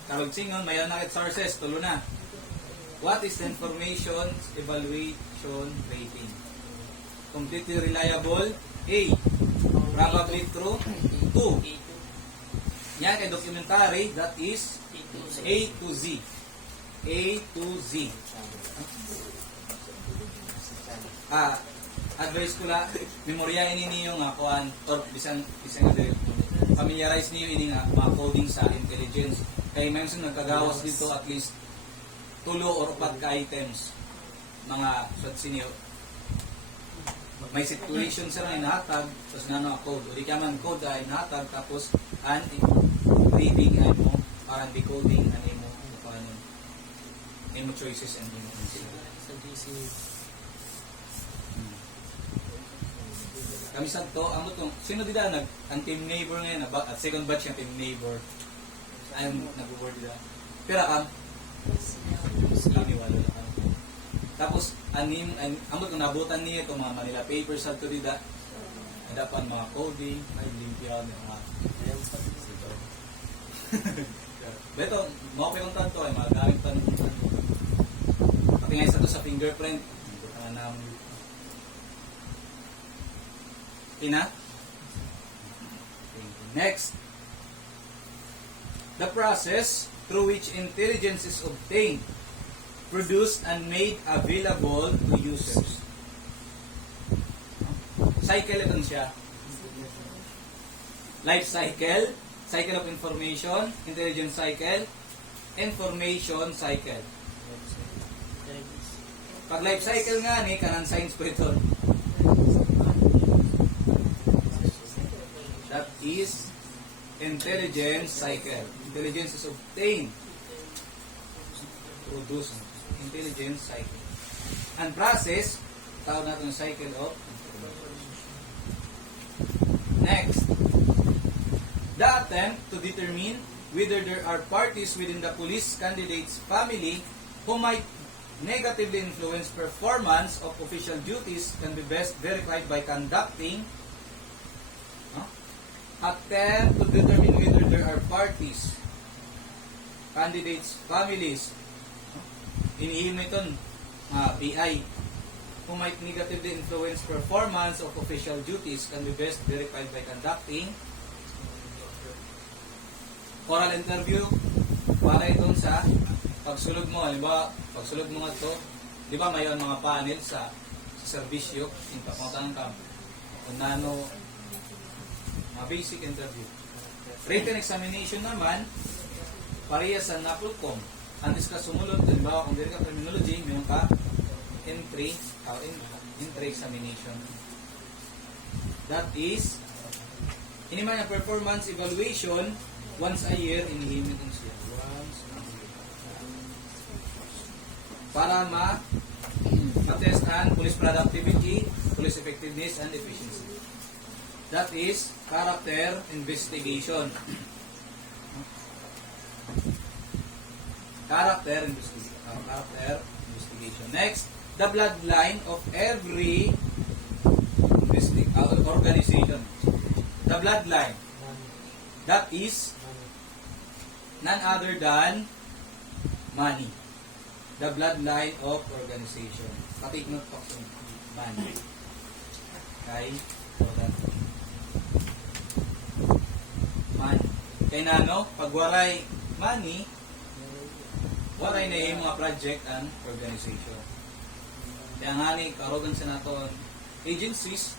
Karog singon, mayon nakit sources, tulo na. What is the information evaluation rating? Completely reliable, A. Probably true, 2. Yan kay documentary, that is A to Z. A to Z. Advice ko la, memoryahin ninyo nga kuan or bisan familiarize niyo ini nga mga coding sa intelligence. Kay minsan nagkagawas dito at least 3 or 4 ka items mga siniyo. May situation sila na inahatag, tapos nga no code. O di ka man code ay inahatag, tapos reading ay mo, parang decoding, ano mo, choices and Sa GC. Kami sa to, amo tong, sino dida ang team neighbor ngayon, at second batch yung team neighbor. Ayun, nag-board dida. Pero wala. Tapos, amo tong nabutan niya itong mga Manila papers sa to dida. Dapat mga coding, may limpia, mga beto, mga pinuntan to ay mga gamit pa nito. Pati nga isa to sa fingerprint. Ina? Next. The process through which intelligence is obtained, produced, and made available to users. Cycle ito siya. Life cycle, cycle of information, intelligence cycle, information cycle. Pag life cycle nga ni, kanan science po ito. That is intelligence cycle. Intelligence is obtained, produced. Intelligence cycle. And process, tawag natin cycle of information. Next, the attempt to determine whether there are parties within the police candidate's family who might negatively influence performance of official duties can be best verified by conducting attempt to determine whether there are parties, candidates, families, inihim ito PI, who might negatively influence performance of official duties can be best verified by conducting oral interview para itong sa pagsulog mo. Halimbawa, pagsulog mo nga ito, di ba mayroon mga panel sa serbisyo, yung papuntahan ka, mga basic interview. Written examination naman, pareha sa NAPOLCOM. Antes ka sumunod, halimbawa kung dili ka criminology, mayroon ka entry examination. That is, iniman ang performance evaluation once a year, inihimit ang siya. Once a year. Para ma-test ang police productivity, police effectiveness, and efficiency. That is character investigation. Character investigation. Next, the bloodline of every organization. The bloodline. That is none other than money. The bloodline of organization. Take note of money. Okay? Money. Kaya na, no? Pag waray money, waray na yung mga project and organization. Kaya nga ni, karogan sa nato agencies,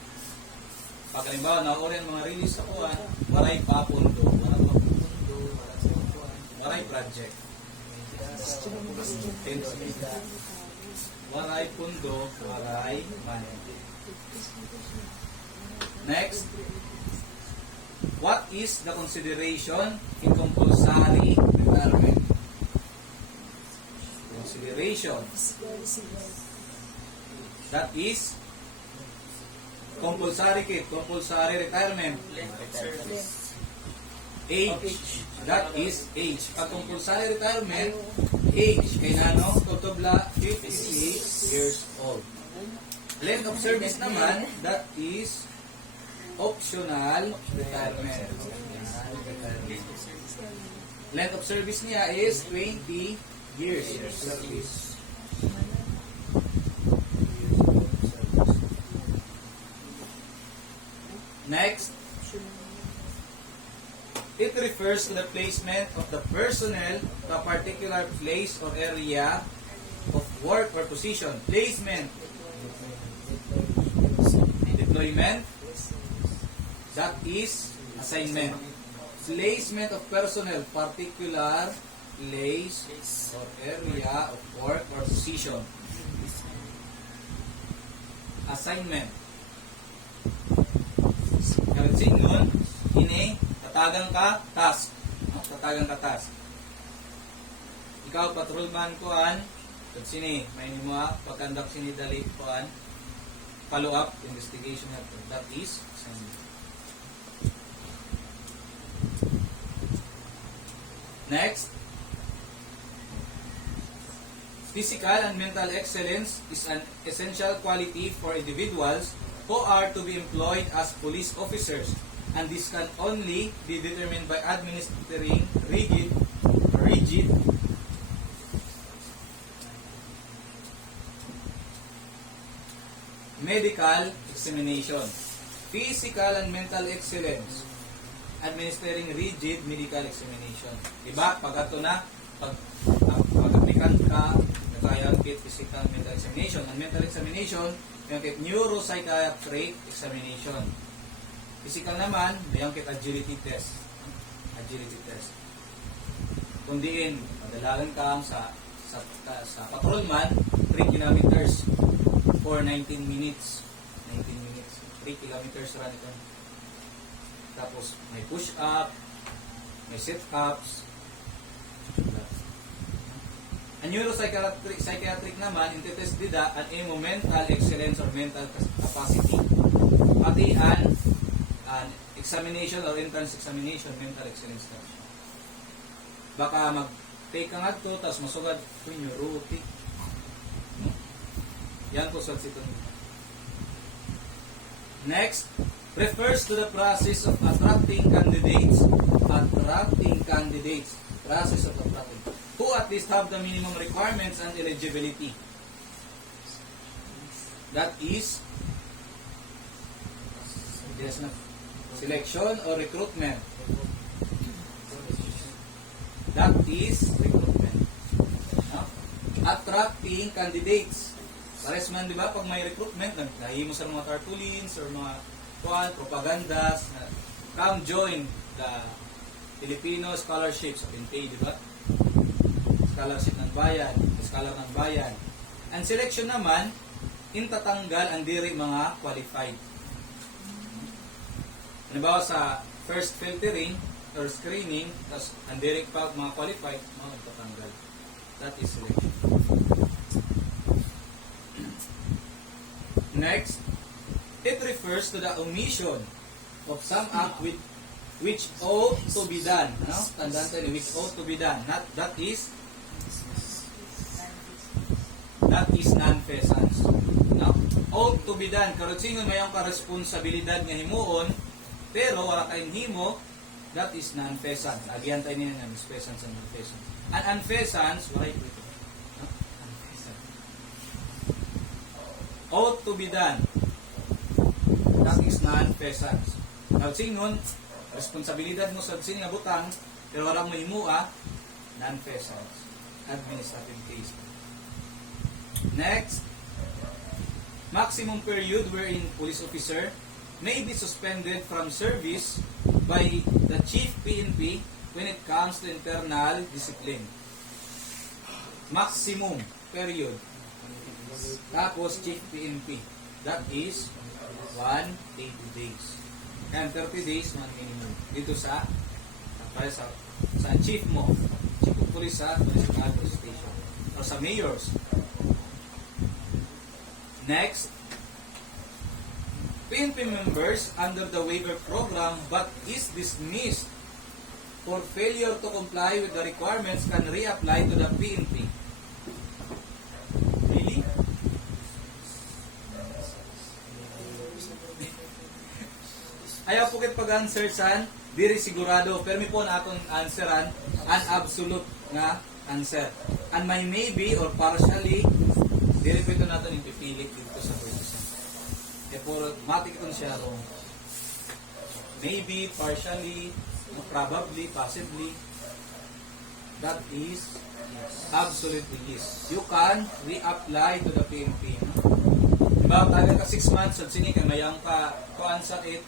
pag halimbawa, naori ang mga release sa kuwan, waray pa pundo, waray project. Waray pundo, waray money. Next, what is the consideration in compulsory retirement? Consideration. That is compulsory retirement. Age. That is age. Pag compulsory retirement, age. Kaya na, no? Totobla, 56 years old. Length of service naman, that is optional retirement. Length of service niya is 20 years service. Next, it refers to the placement of the personnel to a particular place or area of work or position. Placement. Deployment. That is assignment. Placement of personnel, particular place or area of work or position. Assignment. Karitsin nun, ini, tatagang ka, task. Tatagang ka, task. Ikaw, patrolman kuan, sini, may ni mo pagkandak sini dali kuan, follow-up, investigation, that is assignment. Next, physical and mental excellence is an essential quality for individuals who are to be employed as police officers, and this can only be determined by administering rigid medical examination. Physical and mental excellence, administering rigid medical examination. Diba? Pag ato na, pag-applicant ka, kaya kit physical and mental examination. Ang mental examination, yung kit neuropsychiatric examination. Physical naman, yung kit agility test. Agility test. Kung diin, madalagan ka sa patrolman, 3 kilometers for 19 minutes. 19 minutes. 3 kilometers run ito. Tapos, may push-up, may sit-ups. Ang neuropsychiatric naman, intitest dida an imo mental excellence or mental capacity. Pati an examination or entrance examination, mental excellence na siya. Baka mag-take ka nga ito, tapos masugad ito yung neurotic. Yan po sa sito. Next, refers to the process of attracting candidates, process of attracting, who at least have the minimum requirements and eligibility. That is selection or recruitment. That is recruitment. Attracting candidates. Pares man, di ba, pag may recruitment, nahimo sa mga tarpaulins or mga propagandas na come join the Filipino Scholarship sa PNP, di ba? Scholarship ng bayan, scholar ng bayan. Ang selection naman, intatanggal ang diri mga qualified. Halimbawa sa first filtering or screening, tapos ang diri pa mga qualified, mga intatanggal. That is selection. Next, it refers to the omission of some act which ought to be done. No? Tandaan tayo, which ought to be done. Not that is non-feasance. No? Ought to be done. Karot singon mayong ka-responsibilidad nga himuon, pero wala kayong himo, that is non-feasance. Agyan tayo nila ng feasance and non-feasance. An unfeasance, wala ito ito. No? Unfeasance. Ought to be done. That is non-feasance. Karot singon, responsibilidad mo sa sini nga butang, pero wala mo himua, non-feasance. Administrative case. Next, maximum period wherein police officer may be suspended from service by the chief PNP when it comes to internal discipline. Maximum period. Tapos chief PNP. That is 180 days. And 30 days man minimum. Dito sa chief mo. Chief of police sa municipal police station. O sa mayors. Next, PNP members under the waiver program but is dismissed for failure to comply with the requirements can reapply to the PNP. Really? Ayaw po kit pag-answer san, diri sigurado, pero may po na akong answeran, an absolute nga answer. And may maybe or partially, diri po ito natin yung pipilit dito sa verse. E puro, matik itong siya ro. Maybe, partially, probably, possibly. That is absolutely yes. You can reapply to the PNP. Diba, tagal ka 6 months, at sini kang mayang ka kuan sa it,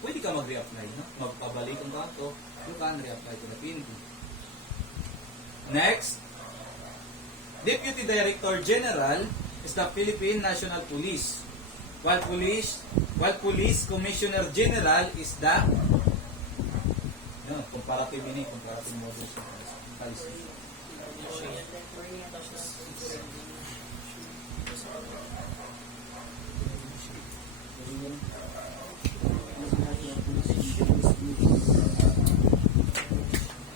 pwede ka mag-reapply. No? Magpabalik ang kanto, you can reapply to the PNP. Next, Deputy Director General is the Philippine National Police, while Police Commissioner General is the comparative models.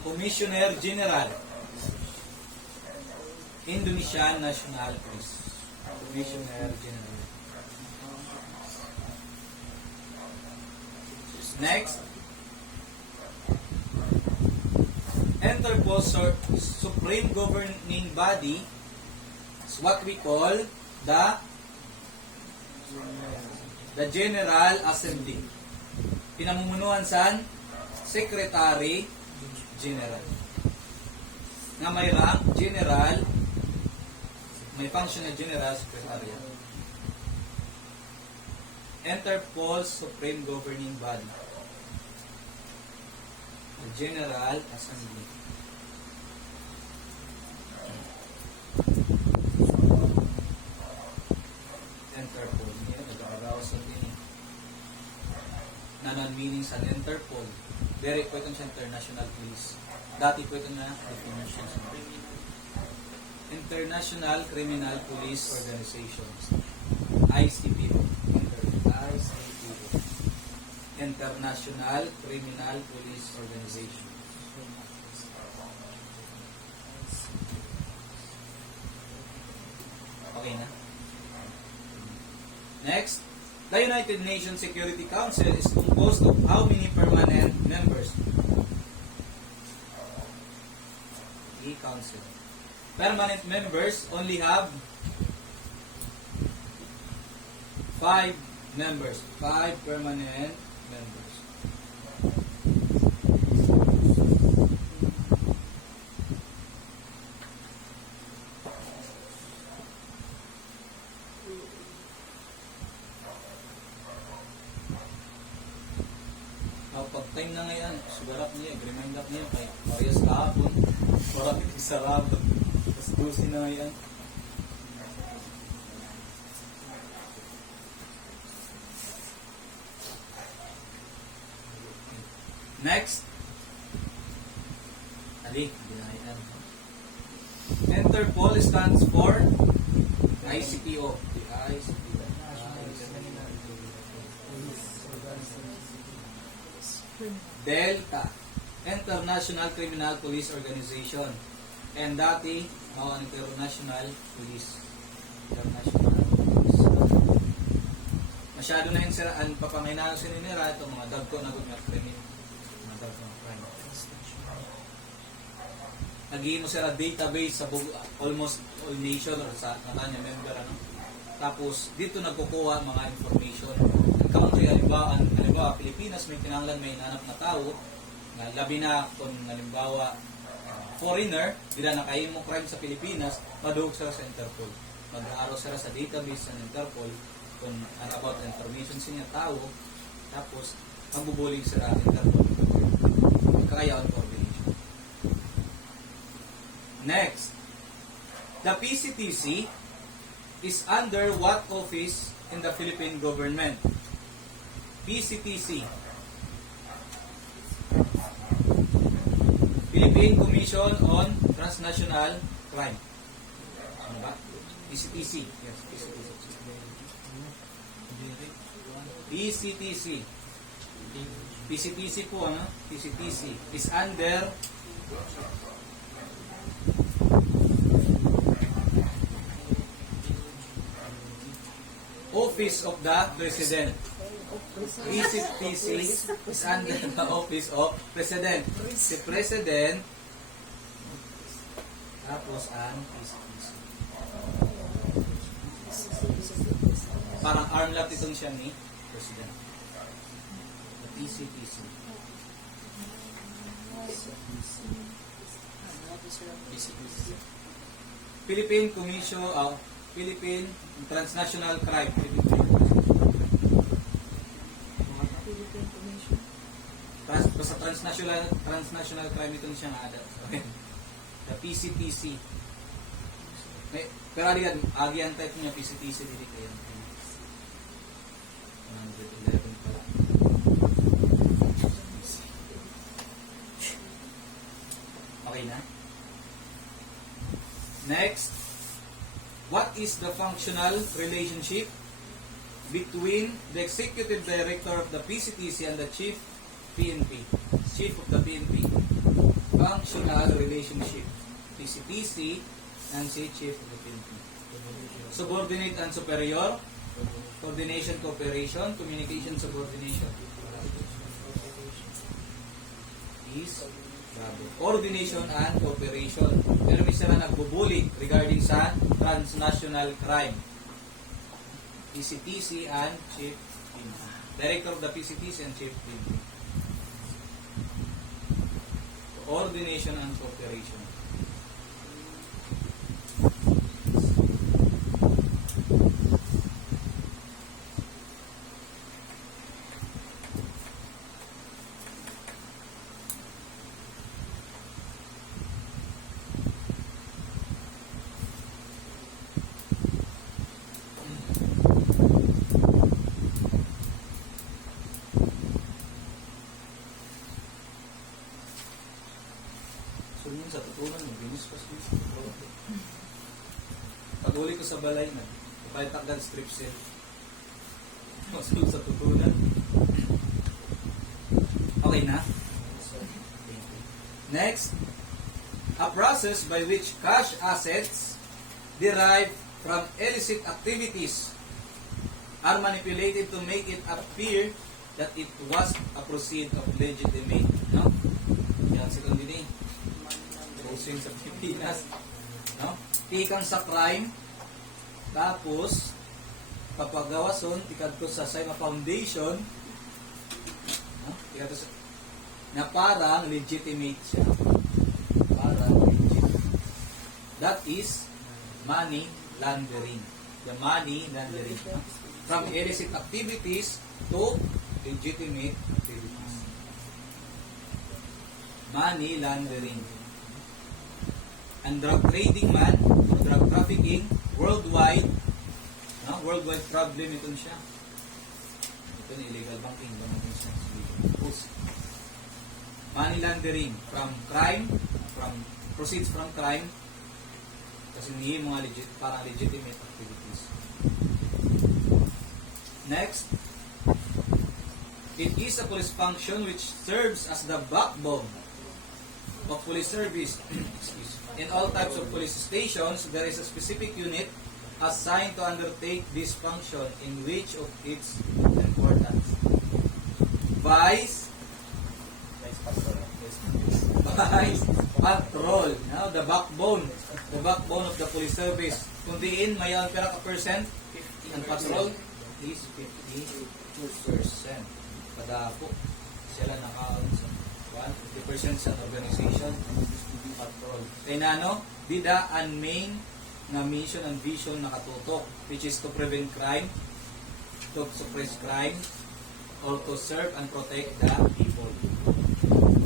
Commissioner General, Indonesian National Police. Commissioner General. Next, Interpol Supreme Governing Body is what we call the General Assembly. Pinamumunuan san Secretary General. Nga may rank General, may function na General Secretary. Interpol Supreme Governing Body. The General Assembly. Interpol. Yan, nagkakagawa sa din. Na non-meaning sa Interpol. Very po itong sa International Police. Dati po ito na definition sa International Criminal Police Organizations. ICPO. International Criminal Police Organization. Okay na? Next, the United Nations Security Council is composed of how many permanent members? The Council. Permanent members only have 5 members. 5 permanent members. parehas kahapon. Marami kong sarado. Tapos 12 na yan. Next. Ali, binayan. Interpol stands for ICPO. Delta, International Criminal Police Organization. And dati, International Police. International Police. Masyado na yung siraan, papanginalo sininira ito, mga dagko na good na criminal. Mga dagko na crime. Naging mo sila database sa almost all nation or sa kanya member. Ano? Tapos, dito nagkukuha mga information. Ang country, halimbawa, Pilipinas, may pinanglan, may inanap na tao, na labi na kung halimbawa, foreigner, dila na kayo mo crime sa Pilipinas, maduhog sila sa Interpol. Mag-aaraw sila sa database ng Interpol kung about information sa niya tao, tapos, magbubuling sila Interpol. Kakayawan coordination. Next, the PCTC is under what office in the Philippine government? PCTC, Philippine Commission on Transnational Crime. Ano ba? PCTC. Yes, PCTC. PCTC. PCTC po, ano? PCTC is under Office of the President. PCTC is under the Office of President. Si President, tapos ang PCTC. Parang armlat itong siya ni President. The PCTC. Philippine Commission of Philippine Transnational Crime. Basta transnational crime ito siya nga ada. Okay. The PCTC. Pero agian type niya PCTC dili kayo. 111 pala. Okay na? Next, what is the functional relationship between the executive director of the PCTC and the chief PNP? Chief of the PNP. Functional relationship. PCTC and si chief of the PNP. Subordinate and superior. Coordination, cooperation. Communication, subordination. Is coordination and cooperation. Pero may sila nagbubuli regarding sa transnational crime. PCTC and Chief PNP. Director of the PCTC and Chief PNP. Coordination and cooperation. Sunod sa tutunan, mag-binis pa siya. Pag-uli ko sa balay na, ipalitakdan strip seal. Masunod sa tutunan. Okay na? Next, a process by which cash assets derived from illicit activities are manipulated to make it appear that it was a proceed of legitimate. No? Yan si Kandini. Swing sa Pilipinas, no? Tikang sa crime, tapos papagawason tikadto sa Saima Foundation, no? Tikadto sa na parang legitimate siya. Parang legitimate. That is money laundering. The money laundering. No? From illicit activities to legitimate activities. money laundering. Ang drug trading man, o drug trafficking, worldwide, worldwide problem ito siya. Ito na illegal banking, money laundering from crime, from proceeds from crime, kasi hindi mga parang legitimate activities. Next, it is a police function which serves as the backbone of police service. In all types of police stations, there is a specific unit assigned to undertake this function in which of its importance. Vice patrol. Now, the backbone of the police service. Kung diin, may pera ka percent, ang patrol is 50%. Kadako. Sila naka 50% sa organization. Patrol. Kaya na, dida ang main na mission and vision nakatutok, which is to prevent crime, to suppress crime, or to serve and protect the people.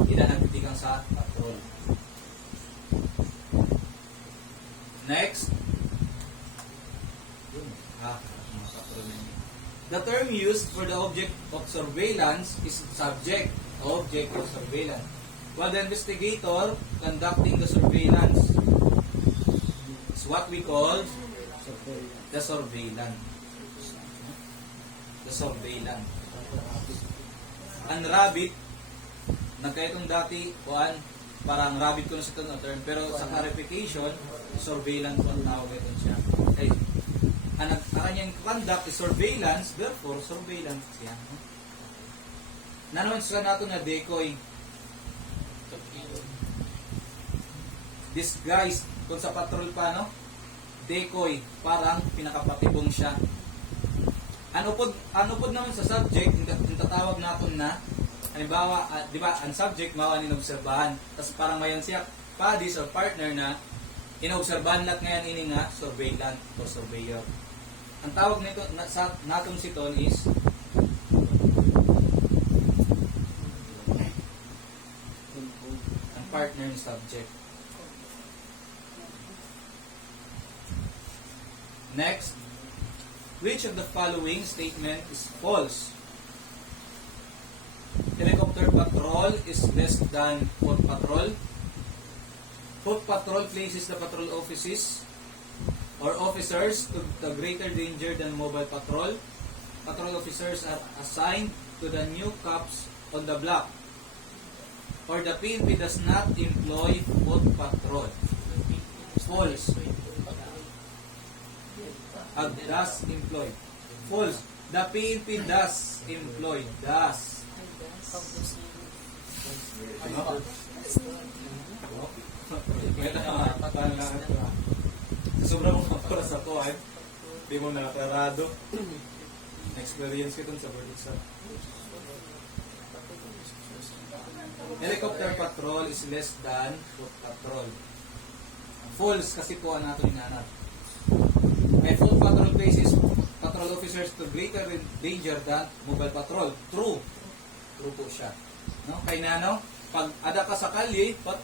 Dida nagtitikang sa patrol. Next. The term used for the object of surveillance is subject, object of surveillance. While the investigator conducting the surveillance is what we call the surveillance. The surveillance. Ang rabbit, nagkaitong dati, parang rabbit ko na sa itong term, pero sa clarification, surveillance ang tawag ito siya. Okay. Ang kanyang conduct is surveillance, therefore surveillance siya. Nanon sa nato na decoy. Disguise, kung sa patrol pa, no? Decoy, parang pinakapatibong siya. Ano pod naman sa subject, yung tatawag natin na, halimbawa, di ba, ang subject, mawa ninobserbahan. Tapos parang mayan siya, buddies or partner na, inobserbahan lahat ngayon ini nga, surveillant o surveyor. Ang tawag nito, natong siton is, ang partner ni subject. Next, which of the following statement is false? Helicopter patrol is less than foot patrol. Foot patrol places the patrol offices or officers to the greater danger than mobile patrol. Patrol officers are assigned to the new cops on the block. Or the PNP does not employ foot patrol. False. Does employ. False. The PNP does employ. Does. Sobrang mga sa to, di mo nakarado. Experience ko sa board exam. Helicopter patrol is less than foot patrol. False kasi po ang nato hinanap. May foot patrol places patrol officers to greater danger than mobile patrol. True. True po siya. No? Kaya na, no? Pag ada ka sa kalye, foot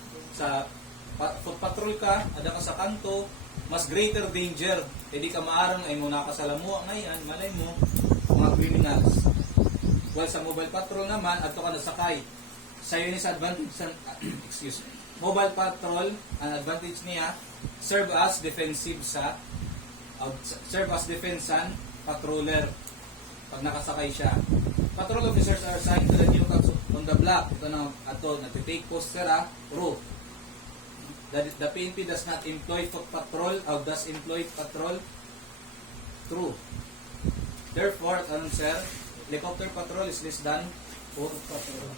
patrol ka, ada ka sa kanto, mas greater danger. Hindi ka maarang ay muna ka sa lamuha ngayon, malay mo, mga criminals. While sa mobile patrol naman, ato ka nasakay. Sa'yo ni sa advantage, excuse me. Mobile patrol, ang advantage niya, serve as defensive patroller pag nakasakay siya. Patrol officers are assigned to the new cops on the block. Ito na, nagtitake poster, true. The PNP does not employ foot patrol or does employ patrol. True. Therefore, anong sir? Helicopter patrol is less than foot patrol.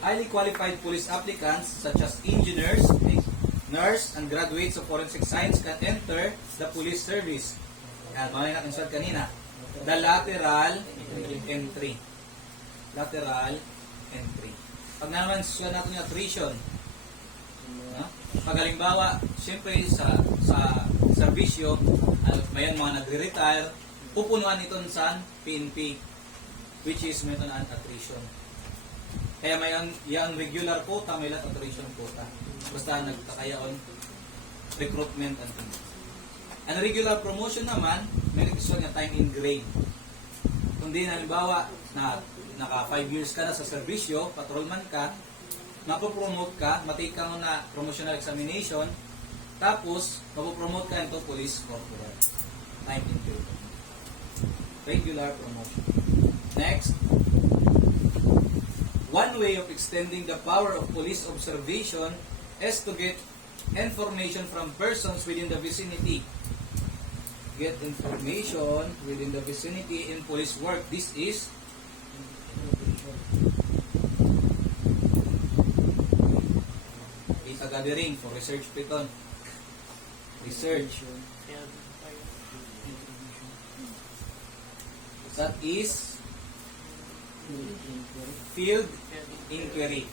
Highly qualified police applicants such as engineers, nurse, and graduates of forensic science can enter the police service. Yan, mga nakinsad kanina. The lateral entry. Lateral entry. Pag naman siya natin yung attrition, no? Pag halimbawa, siyempre sa serbisyo, mayan mga nagre-retire, pupunuan ito sa PNP, which is may ito na attrition. Kaya may yung regular quota, may lot attrition quota. Basta nagtakayaon, recruitment and things. Ang regular promotion naman, may requisite na time in grade. Kung di halimbawa na naka 5 years ka na sa serbisyo, patrolman ka, mapopromote ka, matake ka na promotional examination, tapos mapopromote ka into police corporal. Time in grade. Regular promotion. Next, one way of extending the power of police observation is to get information from persons within the vicinity. Get information within the vicinity in police work. This is data gathering for research piton. Research. That is field inquiry.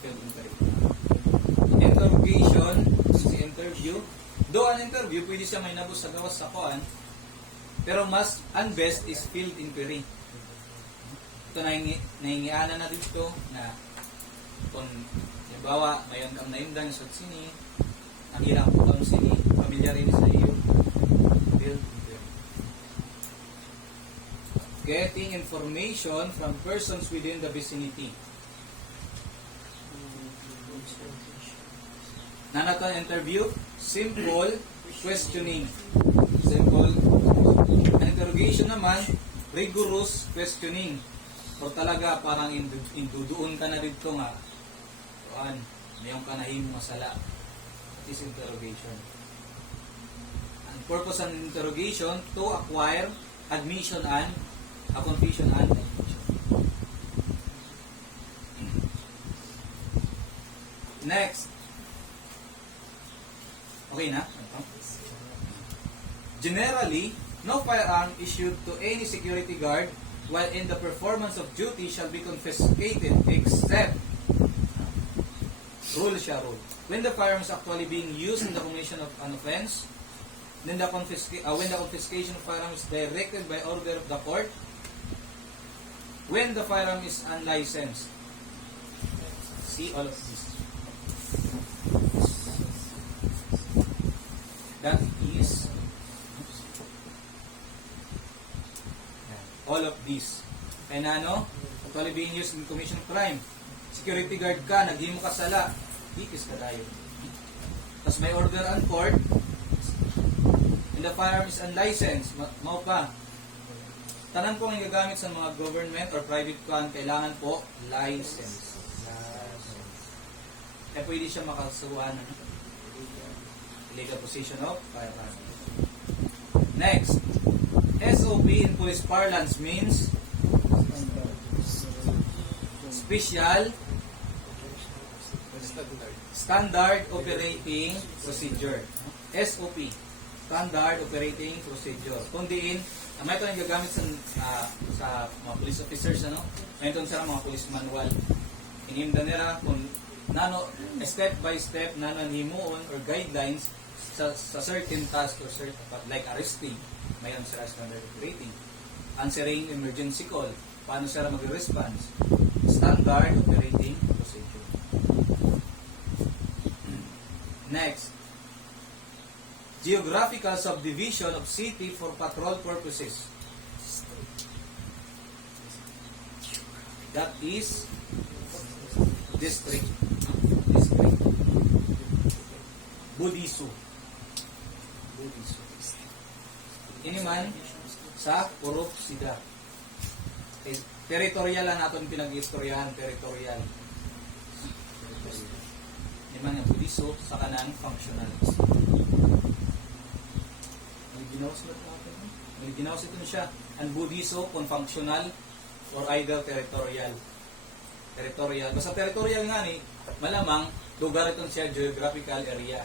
Interrogation, si interview. Though an interview, pwede siya may nabos sa gawas sa kuan, pero mas ang best is field inquiry. Ito nahingianan na dito na kung halimbawa mayon kang naimdang sa sini, nakilang po kang sini, pamilya rin sa iyo. Field inquiry. Getting information from persons within the vicinity. Nanatan interview, simple questioning. Simple. An interrogation naman, rigorous questioning. O talaga parang induduon ka na dito nga. Kuan, mayroon ka na himo masala. That is interrogation. Ang purpose ng interrogation to acquire admission and a confession and admission. Next. Okay na? Generally, no firearm issued to any security guard while in the performance of duty shall be confiscated except rule when the firearm is actually being used in the commission of an offense, then when the confiscation of firearm is directed by order of the court, when the firearm is unlicensed. See all of this. That is all of these. Kaya na ano? Actually being used in commission of crime. Security guard ka, naghimo ka sala, dikis ka tayo. Tapos may order on court, and the firearm is unlicensed, mao pa. Tanan po ang gagamit sa mga government or private kuan, kailangan po license. Kaya pwede siya makasuhan ng legal position of firearm. Next, SOP in police parlance means special standard operating procedure. SOP, standard operating procedure. Kung diin, may ito yung gagamit sa mga police officers, ano? May ito sa mga police manual. Inimda nila kung nano, step by step, nano himuon or guidelines sa certain task or certain, like arresting, mayroon sila standard operating. Answering emergency call, paano sila mag-response? Standard operating procedure. Next, geographical subdivision of city for patrol purposes. That is district. Budisu. Ini man sa Purok Sida. Territorial lang natin pinag-istoryahan, territorial. Ini man ang Budisu sa kanang functional. May ginawas ito siya. Ang Budisu kung functional or either territorial. Territorial. Basta territorial nga ni, malamang lugar itong siya geographical area.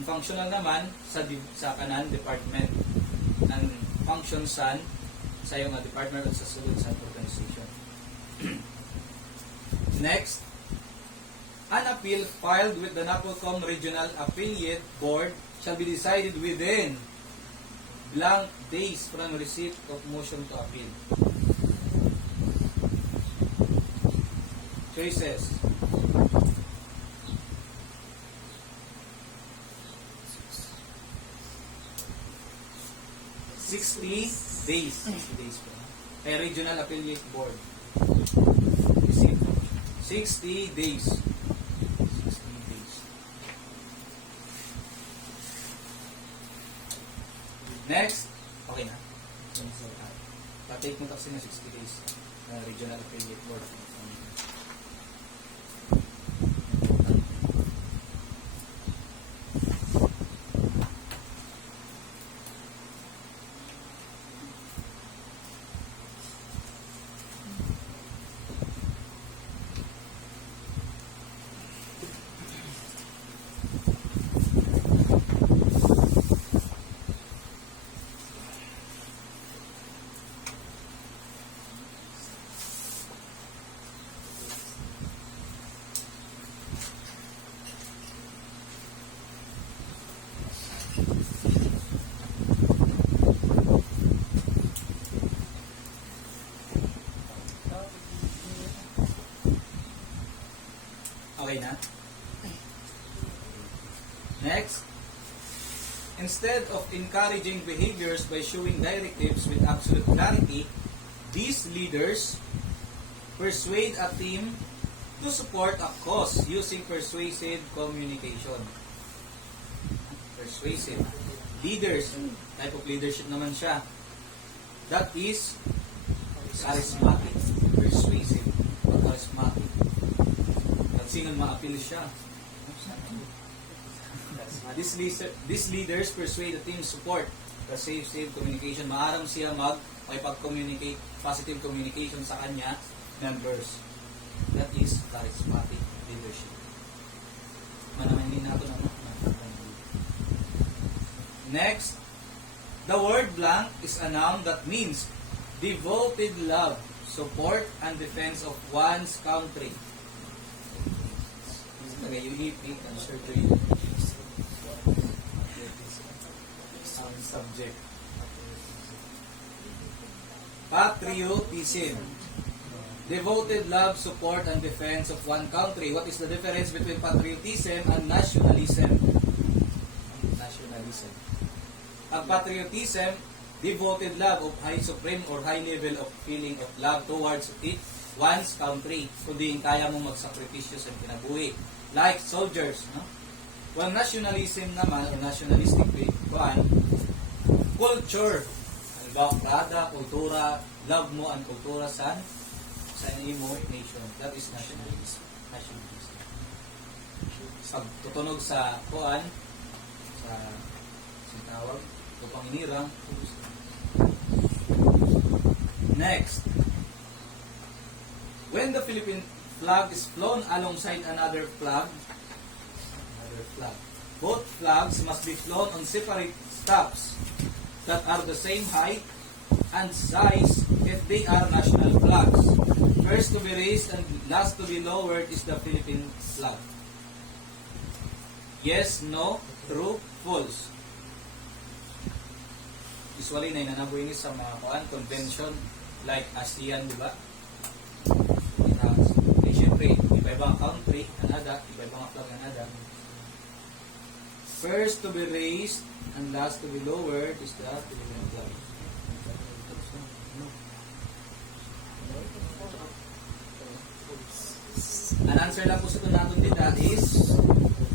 Ang functional naman sa kanan department ng function sa yung department at sa sulod sa organization. Next, An appeal filed with the NAPOLCOM Regional Affiliate Board shall be decided within blank days from receipt of motion to appeal. Choices. Days. 60 days po. Kay Regional Affiliate Board. 60 days. 60 days. Next. Okay na. Pa-take mo kasi ng 60 days. Regional Affiliate Board. Okay na? Next. Instead of encouraging behaviors by showing directives with absolute clarity, these leaders persuade a team to support a cause using persuasive communication. Persuasive. Leaders. Type of leadership naman siya. That is charismatic. Persuasive. Charismatic. Sino ma-appeal siya. These leaders persuade the team support the safe communication. Maaram siya makipag-communicate, positive communication sa kanya members. That is charismatic leadership. Manaman din natin ang next, the word blank is a noun that means devoted love, support, and defense of one's country. Okay, unity and surgery. Subject. Patriotism. Devoted love, support, and defense of one country. What is the difference between patriotism and nationalism? Nationalism. Ang patriotism, devoted love of high supreme or high level of feeling of love towards one's country. Kundi kaya mong magsakripisyo sa kinabuhi. Like soldiers, no? Well, nationalism naman, o nationalistic culture. Halimbawa, prada, kultura, love mo ang kultura sa imo nation. That is nationalism. Nationalism. Pagtutunog sa sa tawag, o panginirang. Next. When the Philippine flag is flown alongside another flag, both flags must be flown on separate staffs that are the same height and size if they are national flags. First to be raised and last to be lowered is the Philippine flag. Yes, no, true, false. Usually, nananaboy ni sa mga convention like ASEAN, di ba? Siyempre, iba-ibang country, another, iba-ibang flag, another. First to be raised and last to be lowered is the Philippine flag. An answer lang po sa ito natin dito is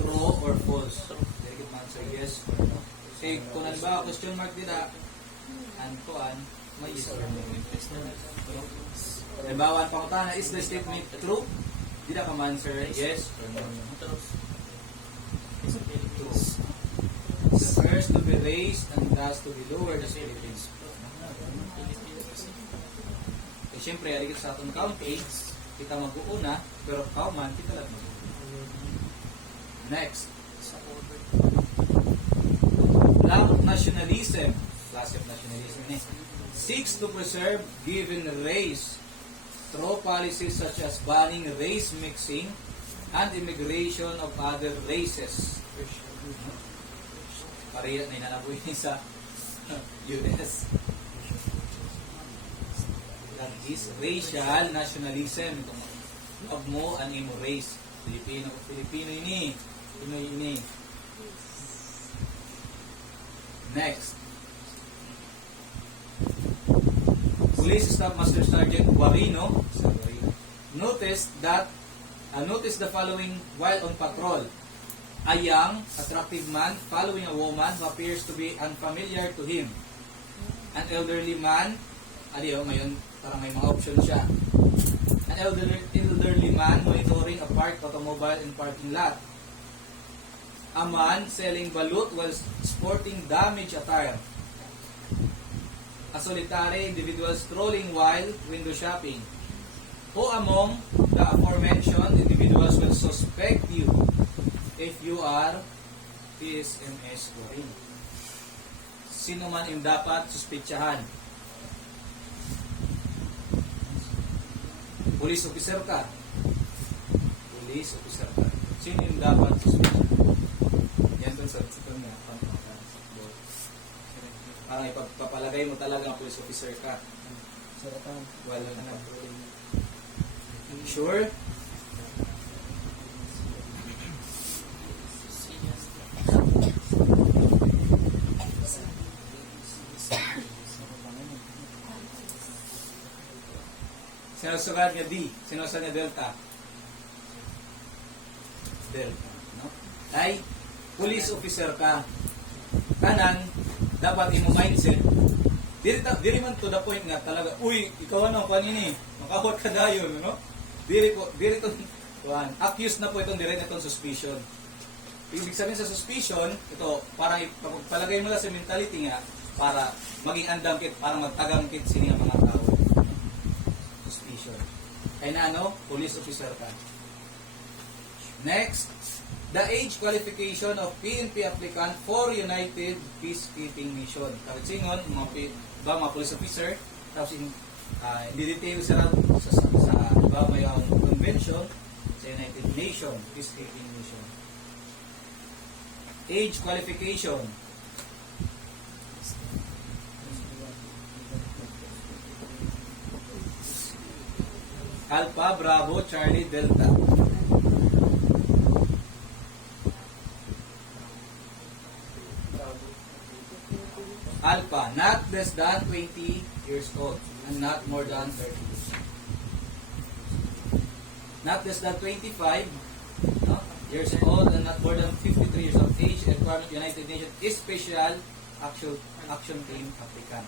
true or false. Direct answer yes or no. Kasi kung ba question mark dito, and may yes or no. Halimbawa, ang pangutana, is the statement true? Di na ka answer yes or no. True. The first to be raised and last to be lowered is Philippines. Eh, siyempre, aligit sa atong country, kita mag-uuna, pero kauman, kita lang mag-uuna. Next. Blank nationalism. Class of nationalism seeks to preserve given race through policies such as banning race mixing, and immigration of other races. Pareha na inanaboy sa US. That is racial nationalism. Huwag mo ang imo race. Filipino ini. Pinoy ini. Next. Police Staff Master Sergeant Guarino noticed the following while on patrol. A young, attractive man following a woman who appears to be unfamiliar to him. An elderly man, ngayon, parang may mga option siya. An elderly man monitoring a parked automobile in parking lot. A man selling balut while sporting damaged attire. A solitary individual strolling while window shopping. Who among the aforementioned individuals will suspect you if you are PSMS Guarino? Sino man yung dapat suspitsahan? Police officer ka. Police officer ka. Sino yung dapat suspitsahan? Yan dun sa nga. Parang ipagpapalagay mo talaga ang police officer ka. Wala na. Sure? Sinusugat niya D. Sinusugat niya Delta. Delta. No? Ay, police officer ka. Kanan, dapat imo mindset. Diri man to the point nga talaga, uy, ikaw ano, kanini, makawat ka dayon, no? Diri to, accused na po itong direct itong suspicion. Ibig sabihin sa suspicion, ito, parang palagay mo lang sa mentality nga, para maging andamkit, para magtagamkit sila mga tao. Suspicion. Kaya na ano, police officer ka. Next, the age qualification of PNP applicant for United Peacekeeping Mission. Kapit singon, mga police officer, tapos detail sa may convention sa United Nations Peacekeeping Mission. Age qualification. Alpha, Bravo, Charlie, Delta. Alpha, not less than 20 years old and not more than 30 years old. Not less than 25 years old and not more than 53 years of age. Requirement United Nations is special action team applicant.